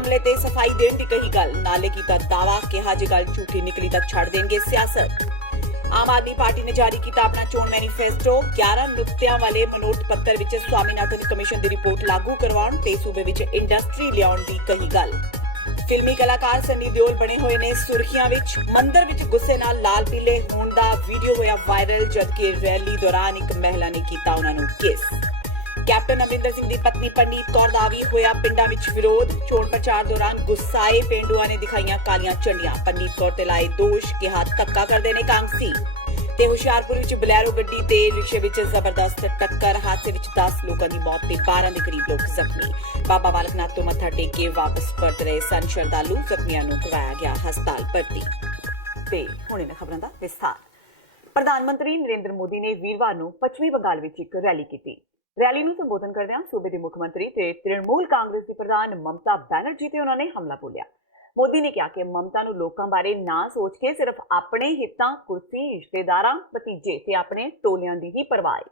मामले ते सफाई देण दी कही गल, नाले कीता दावा, कहा जे गल झूठी निकली तां छड़ देणगे सियासत। आम आदमी पार्टी ने जारी किया अपना चोण मैनीफेस्टो, 11 नुक्तियां वाले मनोट पत्र विच स्वामीनाथन कमीशन दी रिपोर्ट लागू करवाउण ते सूबे विच इंडस्ट्री लियाउण दी कही गल। फिल्मी कलाकार सनी देओल बने हुए ने सुर्खियां विच, मंदिर विच गुस्से नाल लाल पीले होण दा वीडियो होया वायरल, जबकि रैली दौरान एक महिला ने कीता उन्हां नूं किस। कैप्टन अमरिंदर सिंह दी पत्नी पंडित कौर दा भी होया पिंडां विच विरोध, चोण प्रचार दौरान गुस्साए पेंडुआं ने दिखाईयां कालियां झंडियां, पंडित कौर ते लाए दोष, कहा धक्का करदे ने कांगसी। ते हुशियारपुर विच बलैरो गड्डी ते रिक्शे विच जबरदस्त टक्कर, हादसे विच 10 लोकां दी मौत ते 12 दे करीब लोग जख्मी। बाबा बालक नाथ तो मत्था टेक के वापस परत रहे सन श्रद्धालु, जख्मियां नूं करवाया गया हस्पताल भर्ती। ते हुण इन्हां खबरां दा विस्तार। प्रधानमंत्री नरेंद्र मोदी ने वीरवार नूं पश्चिमी बंगाल विच एक रैली कीती। रैली नूं संबोधन करदिआं सूबे दे मुख मंत्री ते तृणमूल कांग्रेस दी प्रधान ममता बैनर्जी ते उन्होंने हमला बोलिया। मोदी ने कहा कि ममता नूं लोकां बारे ना सोच के सिर्फ अपने हितां, कुर्सी, रिश्तेदारां, भतीजे ते अपने टोलियां दी ही परवाह है।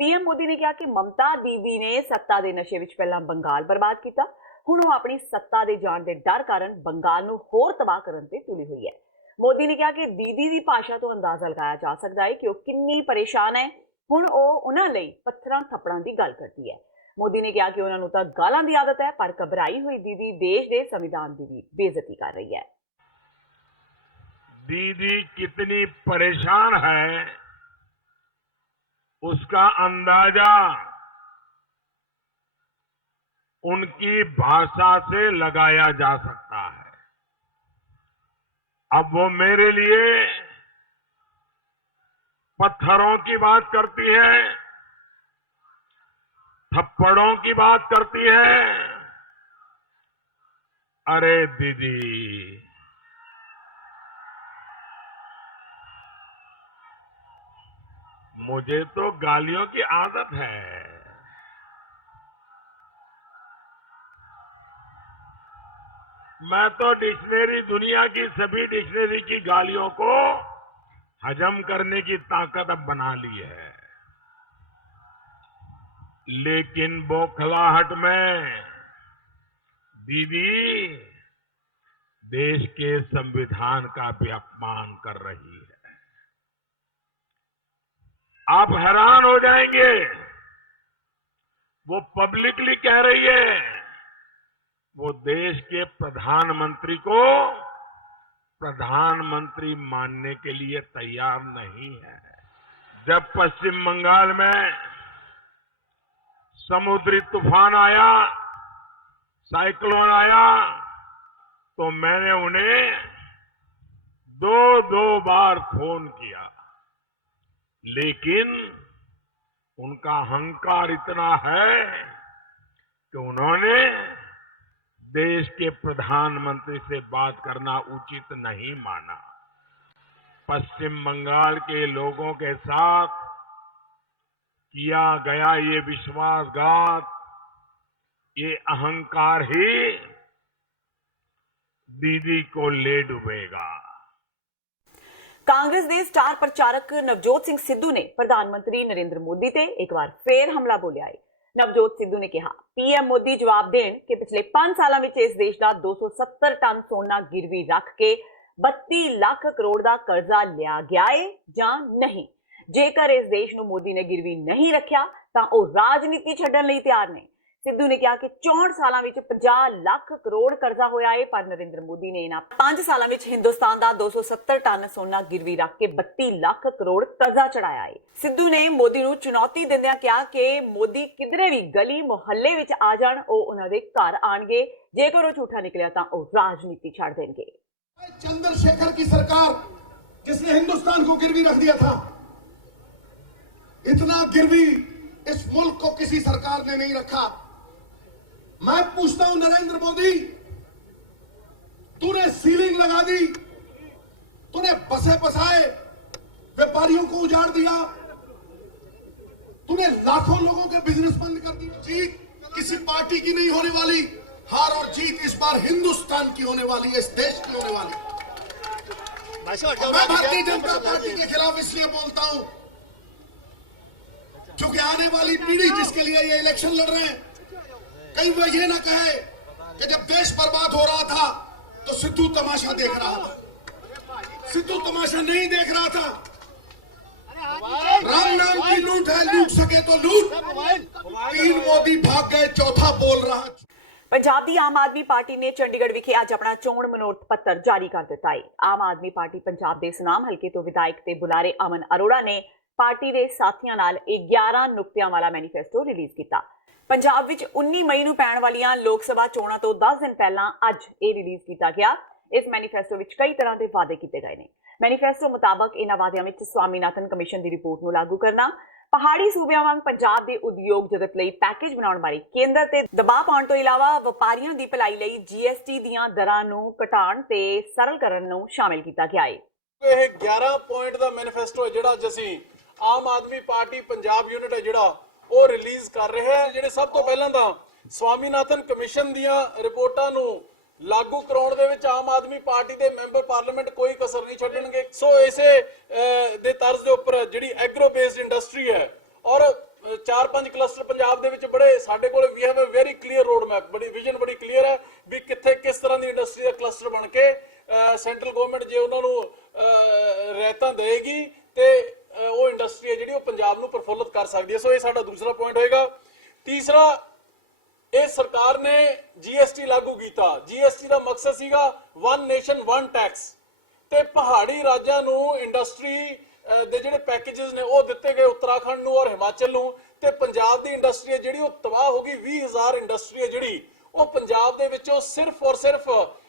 पीएम मोदी ने कहा कि ममता दीदी ने सत्ता दे नशे विच पहलां बंगाल बर्बाद किया, हुण ओह अपनी सत्ता दे जाण दे डर कारण बंगाल नूं होर तबाह करन ते तुली हुई है। मोदी ने कहा कि दीदी दी भाषा तो अंदाजा लगाया जा सकदा है कि ओह किन्नी परेशान है, हुण ओह उन्हां लई पत्थरां थप्पड़ां दी गल करदी है। मोदी ने कहा कि उन्हां नूं तां गालां दी आदत है, पर घबराई हुई दीदी देश दे संविधान दी भी बेइज्जती कर रही है। दीदी कितनी परेशान है उसका अंदाजा उनकी भाषा से लगाया जा सकता है। अब वो मेरे लिए पत्थरों की बात करती है, थप्पड़ों की बात करती है। अरे दीदी, मुझे तो गालियों की आदत है। मैं तो डिक्शनरी, दुनिया की सभी डिक्शनरी की गालियों को हजम करने की ताकत अब बना ली है, लेकिन बौखलाहट में दीदी देश के संविधान का भी अपमान कर रही है। आप हैरान हो जाएंगे, वो पब्लिकली कह रही है वो देश के प्रधानमंत्री को प्रधानमंत्री मानने के लिए तैयार नहीं है। जब पश्चिम बंगाल में समुद्री तूफान आया, साइक्लोन आया, तो मैंने उन्हें दो बार फोन किया, लेकिन उनका अहंकार इतना है कि उन्होंने देश के प्रधानमंत्री से बात करना उचित नहीं माना। पश्चिम बंगाल के लोगों के साथ किया गया ये विश्वासघात, ये अहंकार ही दीदी को ले डूबेगा। कांग्रेस दे स्टार प्रचारक नवजोत सिंह सिद्धू ने प्रधानमंत्री नरेंद्र मोदी ते एक बार फिर हमला बोलिया है। नवजोत सिद्धू ने कहा पीएम मोदी जवाब देण कि पिछले 5 सालों में इस देश का 270 टन सोना गिरवी रख के 32 लाख करोड़ का कर्जा लिया गया है जां नहीं। जेकर इस देश नूं मोदी ने गिरवी नहीं रखिया तां ओह राजनीति छड्डण लई तैयार ने। सिद्धू ने कहा कि 64 सालों में 50 लाख करोड़ कर्जा होया है, पर नरेंद्र मोदी ने इन्हां 5 सालों में हिंदुस्तान का 270 टन सोना गिरवी रख के 32 लाख करोड़ कर्जा चढ़ाया है। सिद्धू ने मोदी नूं चुनौती दिंदिआं कहा कि मोदी किधरे भी गली मुहल्ले विच आ जाण, ओह उन्हां दे घर आणगे, जेकर ओह झूठा निकलिया तां ओह राजनीति छड्ड देणगे। चंद्रशेखर की सरकार जिसने हिंदुस्तान को गिरवी रख दिया था, इतना गिरवी इस मुल्क को किसी सरकार ने नहीं रखा। मैं पूछता हूं नरेंद्र मोदी, तूने सीलिंग लगा दी, तूने बसे बसाए, व्यापारियों को उजाड़ दिया, तूने लाखों लोगों के बिजनेस बंद कर दिए। जीत किसी पार्टी की नहीं होने वाली, हार और जीत इस बार हिंदुस्तान की होने वाली है, इस देश की होने वाली। मैं भारतीय जनता पार्टी के खिलाफ इसलिए बोलता हूं क्योंकि आने वाली पीढ़ी जिसके लिए ये इलेक्शन लड़ रहे हैं, कहीं वो ये ना कहे कि जब देश बर्बाद हो रहा था तो सिद्धू तमाशा देख रहा था। सिद्धू तमाशा नहीं देख रहा था। राम नाम की लूट है, लूट सके तो लूट। 3 मोदी भाग गए, चौथा बोल रहा। ਪੰਜਾਬ ਦੀ ਆਮ ਆਦਮੀ ਪਾਰਟੀ ਨੇ ਚੰਡੀਗੜ੍ਹ ਵਿਖੇ ਅੱਜ ਆਪਣਾ ਚੋਣ ਮਨੋਰਥ ਪੱਤਰ ਜਾਰੀ ਕਰ ਦਿੱਤਾ ਹੈ। ਆਮ ਆਦਮੀ ਪਾਰਟੀ ਪੰਜਾਬ ਦੇ ਸੁਨਾਮ ਹਲਕੇ ਤੋਂ ਵਿਧਾਇਕ ਤੇ ਬੁਲਾਰੇ ਅਮਨ ਅਰੋੜਾ ਨੇ ਪਾਰਟੀ ਦੇ ਸਾਥੀਆਂ ਨਾਲ 11 ਨੁਕਤਿਆਂ ਵਾਲਾ ਮੈਨੀਫੈਸਟੋ ਰਿਲੀਜ਼ ਕੀਤਾ। ਪੰਜਾਬ ਵਿੱਚ 19 ਮਈ ਨੂੰ ਪੈਣ ਵਾਲੀਆਂ ਲੋਕ ਸਭਾ ਚੋਣਾਂ ਤੋਂ 10 ਦਿਨ ਪਹਿਲਾਂ ਅੱਜ ਇਹ ਰਿਲੀਜ਼ ਕੀਤਾ ਗਿਆ। ਇਸ ਮੈਨੀਫੈਸਟੋ ਵਿੱਚ ਕਈ ਤਰ੍ਹਾਂ ਦੇ ਵਾਅਦੇ ਕੀਤੇ ਗਏ ਨੇ। ਮੈਨੀਫੈਸਟੋ ਮੁਤਾਬਕ ਇਹਨਾਂ ਵਾਅਦਿਆਂ ਵਿੱਚ ਸਵਾਮੀਨਾਥਨ ਕਮਿਸ਼ਨ ਦੀ ਰਿਪੋਰਟ ਨੂੰ ਲਾਗੂ ਕਰਨਾ, ਪਹਾੜੀ ਸੂਬਿਆਂ ਵਾਂਗ ਪੰਜਾਬ ਦੇ ਉਦਯੋਗ ਜਗਤ ਲਈ ਪੈਕੇਜ ਬਣਾਉਣ ਬਾਰੇ ਕੇਂਦਰ ਤੇ ਦਬਾਅ ਪਾਉਣ ਤੋਂ ਇਲਾਵਾ ਵਪਾਰੀਆਂ ਦੀ ਭਲਾਈ ਲਈ GST ਦੀਆਂ ਦਰਾਂ ਨੂੰ ਘਟਾਉਣ ਤੇ ਸਰਲ ਕਰਨ ਨੂੰ ਸ਼ਾਮਿਲ ਕੀਤਾ ਗਿਆ ਹੈ। ਇਹ 11 ਪੁਆਇੰਟ ਦਾ ਮੈਨੀਫੈਸਟੋ ਹੈ ਜਿਹੜਾ ਅੱਜ ਅਸੀਂ ਆਮ ਆਦਮੀ ਪਾਰਟੀ ਪੰਜਾਬ ਯੂਨਿਟ ਹੈ ਜਿਹੜਾ ਉਹ ਰਿਲੀਜ਼ ਕਰ ਰਿਹਾ ਹੈ। ਜਿਹੜੇ ਸਭ ਤੋਂ ਪਹਿਲਾਂ ਤਾਂ ਸਵਾਮੀਨਾਥਨ ਕਮਿਸ਼ਨ ਦੀਆਂ ਰਿਪੋਰਟਾਂ ਨੂੰ ਲਾਗੂ ਕਰਾਉਣ ਦੇ ਵਿੱਚ ਆਮ ਆਦਮੀ ਪਾਰਟੀ ਦੇ ਮੈਂਬਰ ਪਾਰਲੀਮੈਂਟ ਕੋਈ ਕਸਰ ਨਹੀਂ ਛੱਡਣਗੇ। ਸੋ ਇਸੇ ਦੇ ਤਰਜ਼ ਦੇ ਉੱਪਰ ਜਿਹੜੀ ਐਗਰੋ ਬੇਸਡ ਇੰਡਸਟਰੀ ਹੈ ਔਰ 4-5 ਕਲਸਟਰ ਪੰਜਾਬ ਦੇ ਵਿੱਚ ਬੜੇ ਸਾਡੇ ਕੋਲ ਵੀ have a very clear road map, ਬੜੀ ਵਿਜ਼ਨ ਬੜੀ ਕਲੀਅਰ ਹੈ ਵੀ ਕਿੱਥੇ ਕਿਸ ਤਰ੍ਹਾਂ ਦੀ ਇੰਡਸਟਰੀ ਦਾ ਕਲਸਟਰ ਬਣ ਕੇ ਸੈਂਟਰਲ ਗਵਰਨਮੈਂਟ ਜੇ ਉਹਨਾਂ ਨੂੰ ਰਿਆਇਤਾਂ ਦੇਗੀ ਤੇ ਉਹ ਇੰਡਸਟਰੀ ਹੈ ਜਿਹੜੀ ਉਹ ਪੰਜਾਬ ਨੂੰ ਪ੍ਰਫੁੱਲਤ ਕਰ ਸਕਦੀ ਹੈ। ਸੋ ਇਹ ਸਾਡਾ ਦੂਸਰਾ ਪੁਆਇੰਟ ਹੋਏਗਾ। ਤੀਸਰਾ, ਇਹ ਸਰਕਾਰ ਨੇ GST ਲਾਗੂ ਕੀਤਾ। GST ਦਾ ਮਕਸਦ ਸੀਗਾ ਵਨ ਨੇਸ਼ਨ ਵਨ ਟੈਕਸ ਤੇ ਪਹਾੜੀ ਰਾਜਾਂ ਨੂੰ ਇੰਡਸਟਰੀ ਦੇ ਜਿਹੜੇ ਪੈਕੇजेस ਨੇ ਉਹ ਦਿੱਤੇ ਗਏ ਉੱਤਰਾਖੰਡ ਨੂੰ ਔਰ ਹਿਮਾਚਲ ਨੂੰ, ਤੇ ਪੰਜਾਬ ਦੀ ਇੰਡਸਟਰੀ ਹੈ ਜਿਹੜੀ ਉਹ ਤਬਾਹ ਹੋ ਗਈ। 20,000 ਇੰਡਸਟਰੀ ਹੈ ਜਿਹੜੀ ਉਹ ਪੰਜਾਬ ਦੇ ਵਿੱਚੋਂ ਸਿਰਫ ਔਰ ਸਿਰਫ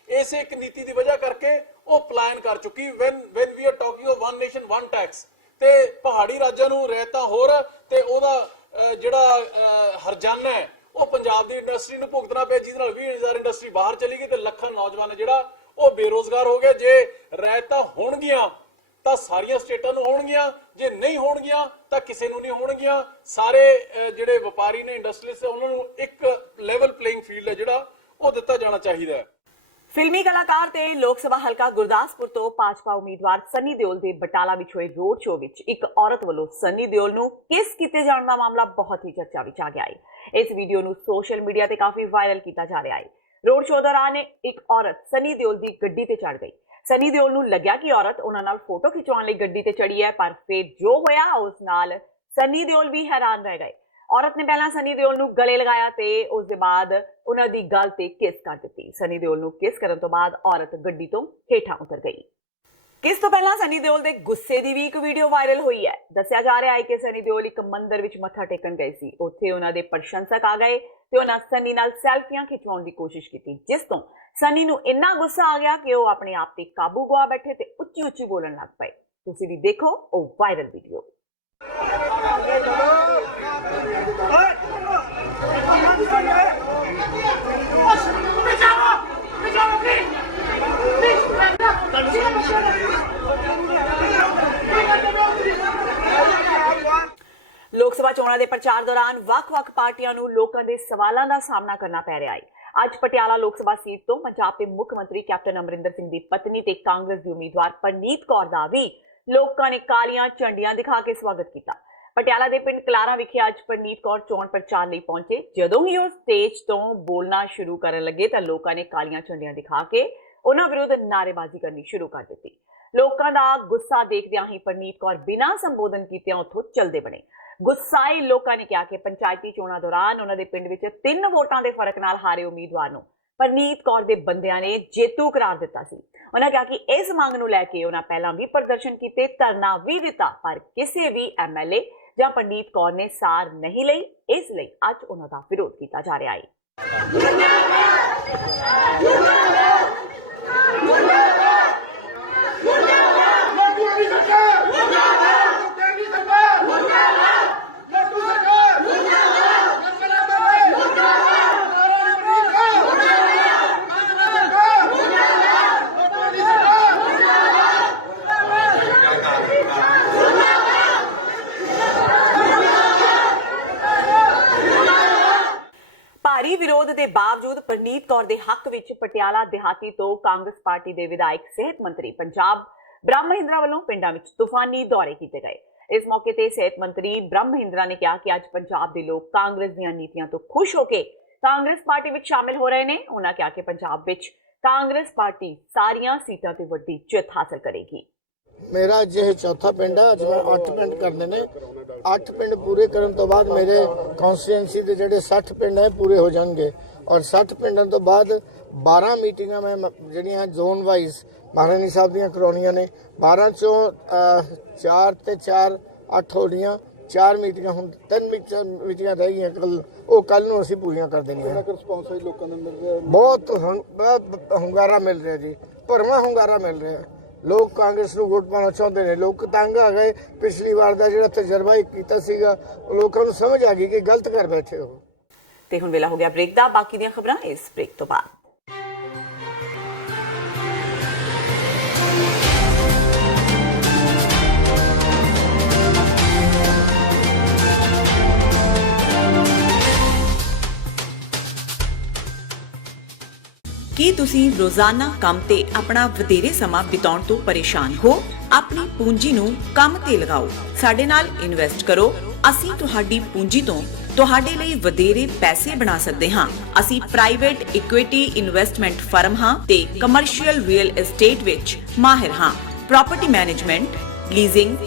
ਇਸੇ ਇੱਕ ਨੀਤੀ ਦੀ ਵਜ੍ਹਾ ਕਰਕੇ ਉਹ ਪਲਾਇਨ ਕਰ ਚੁੱਕੀ। when we are talking of one nation one tax ਤੇ ਪਹਾੜੀ ਰਾਜਾਂ ਨੂੰ ਰਹਿਤਾ ਹੋਰ ਤੇ ਉਹਦਾ ਜਿਹੜਾ ਹਰਜਾਨਾ ਹੈ ਉਹ ਪੰਜਾਬ ਦੀ ਇੰਡਸਟਰੀ ਨੂੰ ਭੁਗਤਣਾ ਪਿਆ, ਜਿਹਦੇ ਨਾਲ 20,000 ਇੰਡਸਟਰੀ ਬਾਹਰ ਚਲੀ ਗਈ ਤੇ ਲੱਖਾਂ ਨੌਜਵਾਨ ਜਿਹੜਾ ਉਹ ਬੇਰੋਜ਼ਗਾਰ ਹੋ ਗਏ। ਜੇ ਰਹਿਤਾ ਹੋਣਗੀਆਂ ਤਾਂ ਸਾਰੀਆਂ ਸਟੇਟਾਂ ਨੂੰ ਹੋਣਗੀਆਂ, ਜੇ ਨਹੀਂ ਹੋਣਗੀਆਂ ਤਾਂ ਕਿਸੇ ਨੂੰ ਨਹੀਂ ਹੋਣਗੀਆਂ। ਸਾਰੇ ਜਿਹੜੇ ਵਪਾਰੀ ਨੇ ਇੰਡਸਟਰੀਜ਼ ਉਹਨਾਂ ਨੂੰ ਇੱਕ ਲੈਵਲ ਪਲੇਇੰਗ ਫੀਲਡ ਹੈ ਜਿਹੜਾ ਉਹ ਦਿੱਤਾ ਜਾਣਾ ਚਾਹੀਦਾ ਹੈ। ਫਿਲਮੀ ਕਲਾਕਾਰ ਤੇ ਲੋਕ ਸਭਾ ਹਲਕਾ ਗੁਰਦਾਸਪੁਰ ਤੋਂ ਭਾਜਪਾ ਉਮੀਦਵਾਰ ਸਨੀ ਦਿਓਲ ਦੇ ਬਟਾਲਾ ਵਿੱਚ ਹੋਏ ਰੋਡ ਸ਼ੋਅ ਵਿੱਚ ਇੱਕ ਔਰਤ ਵੱਲੋਂ ਸਨੀ ਦਿਓਲ ਨੂੰ ਕਿਸ ਕੀਤੇ ਜਾਣ ਦਾ ਮਾਮਲਾ ਬਹੁਤ ਹੀ ਚਰਚਾ ਵਿੱਚ ਆ ਗਿਆ ਹੈ। ਇਸ ਵੀਡੀਓ ਨੂੰ ਸੋਸ਼ਲ ਮੀਡੀਆ ਤੇ ਕਾਫੀ ਵਾਇਰਲ ਕੀਤਾ ਜਾ ਰਿਹਾ ਹੈ। ਰੋਡ ਸ਼ੋਅ ਦੌਰਾਨ ਇੱਕ ਔਰਤ ਸਨੀ ਦਿਓਲ ਦੀ ਗੱਡੀ ਤੇ ਚੜ ਗਈ। ਸਨੀ ਦਿਓਲ ਨੂੰ ਲੱਗਿਆ ਕਿ ਔਰਤ ਉਹਨਾਂ ਨਾਲ ਫੋਟੋ ਖਿਚਵਾਉਣ ਲਈ ਗੱਡੀ ਤੇ ਚੜੀ ਹੈ, ਪਰ ਫਿਰ ਜੋ ਹੋਇਆ ਉਸ ਨਾਲ ਸਨੀ ਦਿਓਲ ਵੀ ਹੈਰਾਨ ਰਹਿ ਗਏ। ਔਰਤ ਨੇ ਪਹਿਲਾਂ ਸਨੀ ਦਿਓਲ ਨੂੰ ਗਲੇ ਲਗਾਇਆ ਤੇ ਉਸ ਦੇ ਬਾਅਦ ਉਹਨਾਂ ਦੀ ਗਲ ਤੇ ਕਿਸ ਕਰ ਦਿੱਤੀ। ਸਨੀ ਦਿਓਲ ਨੂੰ ਕਿਸ ਕਰਨ ਤੋਂ ਬਾਅਦ ਔਰਤ ਗੱਡੀ ਤੋਂ ਹੇਠਾਂ ਉਤਰ ਗਈ। ਕਿਸ ਤੋਂ ਪਹਿਲਾਂ ਸਨੀ ਦਿਓਲ ਦੇ ਗੁੱਸੇ ਦੀ ਵੀ ਇੱਕ ਵੀਡੀਓ ਵਾਇਰਲ ਹੋਈ ਹੈ। ਦੱਸਿਆ ਜਾ ਰਿਹਾ ਹੈ ਕਿ ਸਨੀ ਦਿਓਲ ਇੱਕ ਮੰਦਿਰ ਵਿੱਚ ਮੱਥਾ ਟੇਕਣ ਗਏ ਸੀ। ਉੱਥੇ ਉਹਨਾਂ ਦੇ ਪ੍ਰਸ਼ੰਸਕ ਆ ਗਏ ਤੇ ਉਹਨਾਂ ਸਨੀ ਨਾਲ ਸੈਲਫੀਆਂ ਖਿਚਵਾਉਣ ਦੀ ਕੋਸ਼ਿਸ਼ ਕੀਤੀ, ਜਿਸ ਤੋਂ ਸਨੀ ਨੂੰ ਇੰਨਾ ਗੁੱਸਾ ਆ ਗਿਆ ਕਿ ਉਹ ਆਪਣੇ ਆਪ ਤੇ ਕਾਬੂ ਗਵਾ ਬੈਠੇ ਤੇ ਉੱਚੀ ਉੱਚੀ ਬੋਲਣ ਲੱਗ ਪਏ। ਤੁਸੀਂ ਵੀ ਦੇਖੋ ਉਹ ਵਾਇਰਲ ਵੀਡੀਓ। ਲੋਕ ਸਭਾ ਚੋਣਾਂ ਦੇ ਪ੍ਰਚਾਰ ਦੌਰਾਨ ਵੱਖ-ਵੱਖ ਪਾਰਟੀਆਂ ਨੂੰ ਲੋਕਾਂ ਦੇ ਸਵਾਲਾਂ ਦਾ ਸਾਹਮਣਾ ਕਰਨਾ ਪੈ ਰਿਹਾ ਹੈ। ਅੱਜ ਪਟਿਆਲਾ ਲੋਕ ਸਭਾ ਸੀਟ ਤੋਂ ਪੰਜਾਬ ਦੇ ਮੁੱਖ ਮੰਤਰੀ ਕੈਪਟਨ ਅਮਰਿੰਦਰ ਸਿੰਘ ਦੀ ਪਤਨੀ ਤੇ ਕਾਂਗਰਸ ਦੀ ਉਮੀਦਵਾਰ ਪਰਨੀਤ ਕੌਰ ਦਾ ਵੀ ਲੋਕਾਂ ਨੇ ਕਾਲੀਆਂ ਝੰਡੀਆਂ ਦਿਖਾ ਕੇ ਸਵਾਗਤ ਕੀਤਾ। ਪਟਿਆਲਾ ਦੇ ਪਿੰਡ ਕਲਾਰਾ ਵਿਖੇ ਅੱਜ ਪਰਨੀਤ ਕੌਰ ਚੋਣ ਪ੍ਰਚਾਰ ਲਈ ਪਹੁੰਚੇ। ਜਦੋਂ ਹੀ ਉਹ ਸਟੇਜ ਤੋਂ ਬੋਲਣਾ ਸ਼ੁਰੂ ਕਰਨ ਲੱਗੇ ਤਾਂ ਲੋਕਾਂ ਨੇ ਕਾਲੀਆਂ ਝੰਡੀਆਂ ਦਿਖਾ ਕੇ ਉਹਨਾਂ ਵਿਰੁੱਧ ਨਾਅਰੇਬਾਜ਼ੀ ਕਰਨੀ ਸ਼ੁਰੂ ਕਰ ਦਿੱਤੀ। ਲੋਕਾਂ ਦਾ ਗੁੱਸਾ ਦੇਖਦਿਆਂ ਹੀ ਪਰਨੀਤ ਕੌਰ ਬਿਨਾਂ ਸੰਬੋਧਨ ਕੀਤਿਆਂ ਉੱਥੋਂ ਚੱਲਦੇ ਬਣੇ। ਗੁੱਸਾਏ ਲੋਕਾਂ ਨੇ ਕਿਹਾ ਕਿ ਪੰਚਾਇਤੀ ਚੋਣਾਂ ਦੌਰਾਨ ਉਹਨਾਂ ਦੇ ਪਿੰਡ ਵਿੱਚ 3 ਵੋਟਾਂ ਦੇ ਫਰਕ ਨਾਲ ਹਾਰੇ ਉਮੀਦਵਾਰ ਨੂੰ ਪਰਨੀਤ ਕੌਰ ਦੇ ਬੰਦਿਆਂ ਨੇ ਜੇਤੂ ਕਰਾਰ ਦਿੱਤਾ ਸੀ। ਉਹਨਾਂ ਕਿਹਾ ਕਿ ਇਸ ਮੰਗ ਨੂੰ ਲੈ ਕੇ ਉਹਨਾਂ ਪਹਿਲਾਂ ਵੀ ਪ੍ਰਦਰਸ਼ਨ ਕੀਤੇ, ਧਰਨਾ ਵੀ ਦਿੱਤਾ, ਪਰ ਕਿਸੇ ਵੀ MLA ਜਾਂ ਪਰਨੀਤ ਕੌਰ ਨੇ ਸਾਰ ਨਹੀਂ ਲਈ। ਇਸ ਲਈ ਅੱਜ ਉਹਨਾਂ ਦਾ ਵਿਰੋਧ ਕੀਤਾ ਜਾ ਰਿਹਾ ਹੈ। ਭਾਰੀ ਵਿਰੋਧ ਦੇ ਬਾਵਜੂਦ ਪਰਨੀਤ ਕੌਰ ਦੇ ਹੱਕ ਵਿੱਚ ਪਟਿਆਲਾ ਦਿਹਾਤੀ ਤੋਂ ਕਾਂਗਰਸ ਪਾਰਟੀ ਦੇ ਵਿਧਾਇਕ ਸਿਹਤ ਮੰਤਰੀ ਪੰਜਾਬ ਬ੍ਰਹਮ ਮਹਿੰਦਰਾ ਵੱਲੋਂ ਪਿੰਡਾਂ ਵਿੱਚ ਤੂਫਾਨੀ ਦੌਰੇ ਕੀਤੇ ਗਏ। ਇਸ ਮੌਕੇ ਤੇ ਸਿਹਤ ਮੰਤਰੀ ਬ੍ਰਹਮ ਮਹਿੰਦਰਾ ਨੇ ਕਿਹਾ ਕਿ ਅੱਜ ਪੰਜਾਬ ਦੇ ਲੋਕ ਕਾਂਗਰਸ ਦੀਆਂ ਨੀਤੀਆਂ ਤੋਂ ਖੁਸ਼ ਹੋ ਕੇ ਕਾਂਗਰਸ ਪਾਰਟੀ ਵਿੱਚ ਸ਼ਾਮਿਲ ਹੋ ਰਹੇ ਨੇ। ਉਹਨਾਂ ਕਿਹਾ ਕਿ ਪੰਜਾਬ ਵਿੱਚ ਕਾਂਗਰਸ ਪਾਰਟੀ ਸਾਰੀਆਂ ਸੀਟਾਂ ਤੇ ਵੱਡੀ ਜਿੱਤ ਹਾਸਲ ਕਰੇਗੀ। मेरा अज यह चौथा पिंड है। अज मैं 8 पिंड करने ने। 8 पिंड पूरे करने तो बाद मेरे कॉन्स्टिट्यूएंसी के जोड़े 60 पिंड है पूरे हो जाएंगे और 60 पिंडों तो बाद 12 मीटिंग मैं ਜਿਹੜੀਆਂ जोन वाइज महारानी साहब ਦੀਆਂ ਕਰਵਾਉਣੀਆਂ ਨੇ। 12 ਚੋਂ 4 ਤੇ 4 8 ਹੋ ਗਈਆਂ। 4 ਮੀਟਿੰਗਾਂ ਹੁਣ 3 ਮੀਟਿੰਗਾਂ ਰਹਿ ਗਈਆਂ ਕੱਲ ਨੂੰ ਅਸੀਂ ਪੂਰੀਆਂ ਕਰ ਦੇਣੀਆਂ। ਰਿਸਪੌਂਸ ਲੋਕਾਂ ਦਾ ਮਿਲ ਰਿਹਾ, ਬਹੁਤ ਹੁੰਗਾਰਾ ਮਿਲ ਰਿਹਾ ਜੀ, ਭਰਵਾਂ ਹੁੰਗਾਰਾ ਮਿਲ ਰਿਹਾ। ਲੋਕ ਕਾਂਗਰਸ ਨੂੰ ਵੋਟ ਪਾਉਣਾ ਚਾਹੁੰਦੇ ਨੇ। ਲੋਕ ਤੰਗ ਆ ਗਏ। ਪਿਛਲੀ ਵਾਰ ਦਾ ਜਿਹੜਾ ਤਜਰਬਾ ਕੀਤਾ ਸੀਗਾ ਉਹ ਲੋਕਾਂ ਨੂੰ ਸਮਝ ਆ ਗਈ ਕਿ ਗਲਤ ਕਰ ਬੈਠੇ ਹੋ। ਤੇ ਹੁਣ ਵੇਲਾ ਹੋ ਗਿਆ ਬ੍ਰੇਕ ਦਾ। ਬਾਕੀ ਦੀਆਂ ਖਬਰਾਂ ਇਸ ਬ੍ਰੇਕ ਤੋਂ ਬਾਅਦ। ਕੀ ਤੁਸੀਂ ਰੋਜ਼ਾਨਾ ਕੰਮ ਤੇ ਆਪਣਾ ਵਧੇਰੇ ਸਮਾਂ ਬਿਤਾਉਣ ਤੋਂ ਪਰੇਸ਼ਾਨ ਹੋ? ਆਪਣੀ ਪੂੰਜੀ ਨੂੰ ਕੰਮ ਤੇ ਲਗਾਓ। ਸਾਡੇ ਨਾਲ ਇਨਵੈਸਟ ਕਰੋ। ਅਸੀਂ ਤੁਹਾਡੀ ਪੂੰਜੀ ਤੋਂ ਤੁਹਾਡੇ ਲਈ ਵਧੇਰੇ ਪੈਸੇ ਬਣਾ ਸਕਦੇ ਹਾਂ। ਅਸੀਂ ਪ੍ਰਾਈਵੇਟ ਇਕੁਇਟੀ ਇਨਵੈਸਟਮੈਂਟ ਫਰਮ ਹਾਂ ਤੇ ਕਮਰਸ਼ੀਅਲ ਰੀਅਲ ਏਸਟੇਟ ਵਿੱਚ ਮਾਹਿਰ ਹਾਂ। Property management, leasing,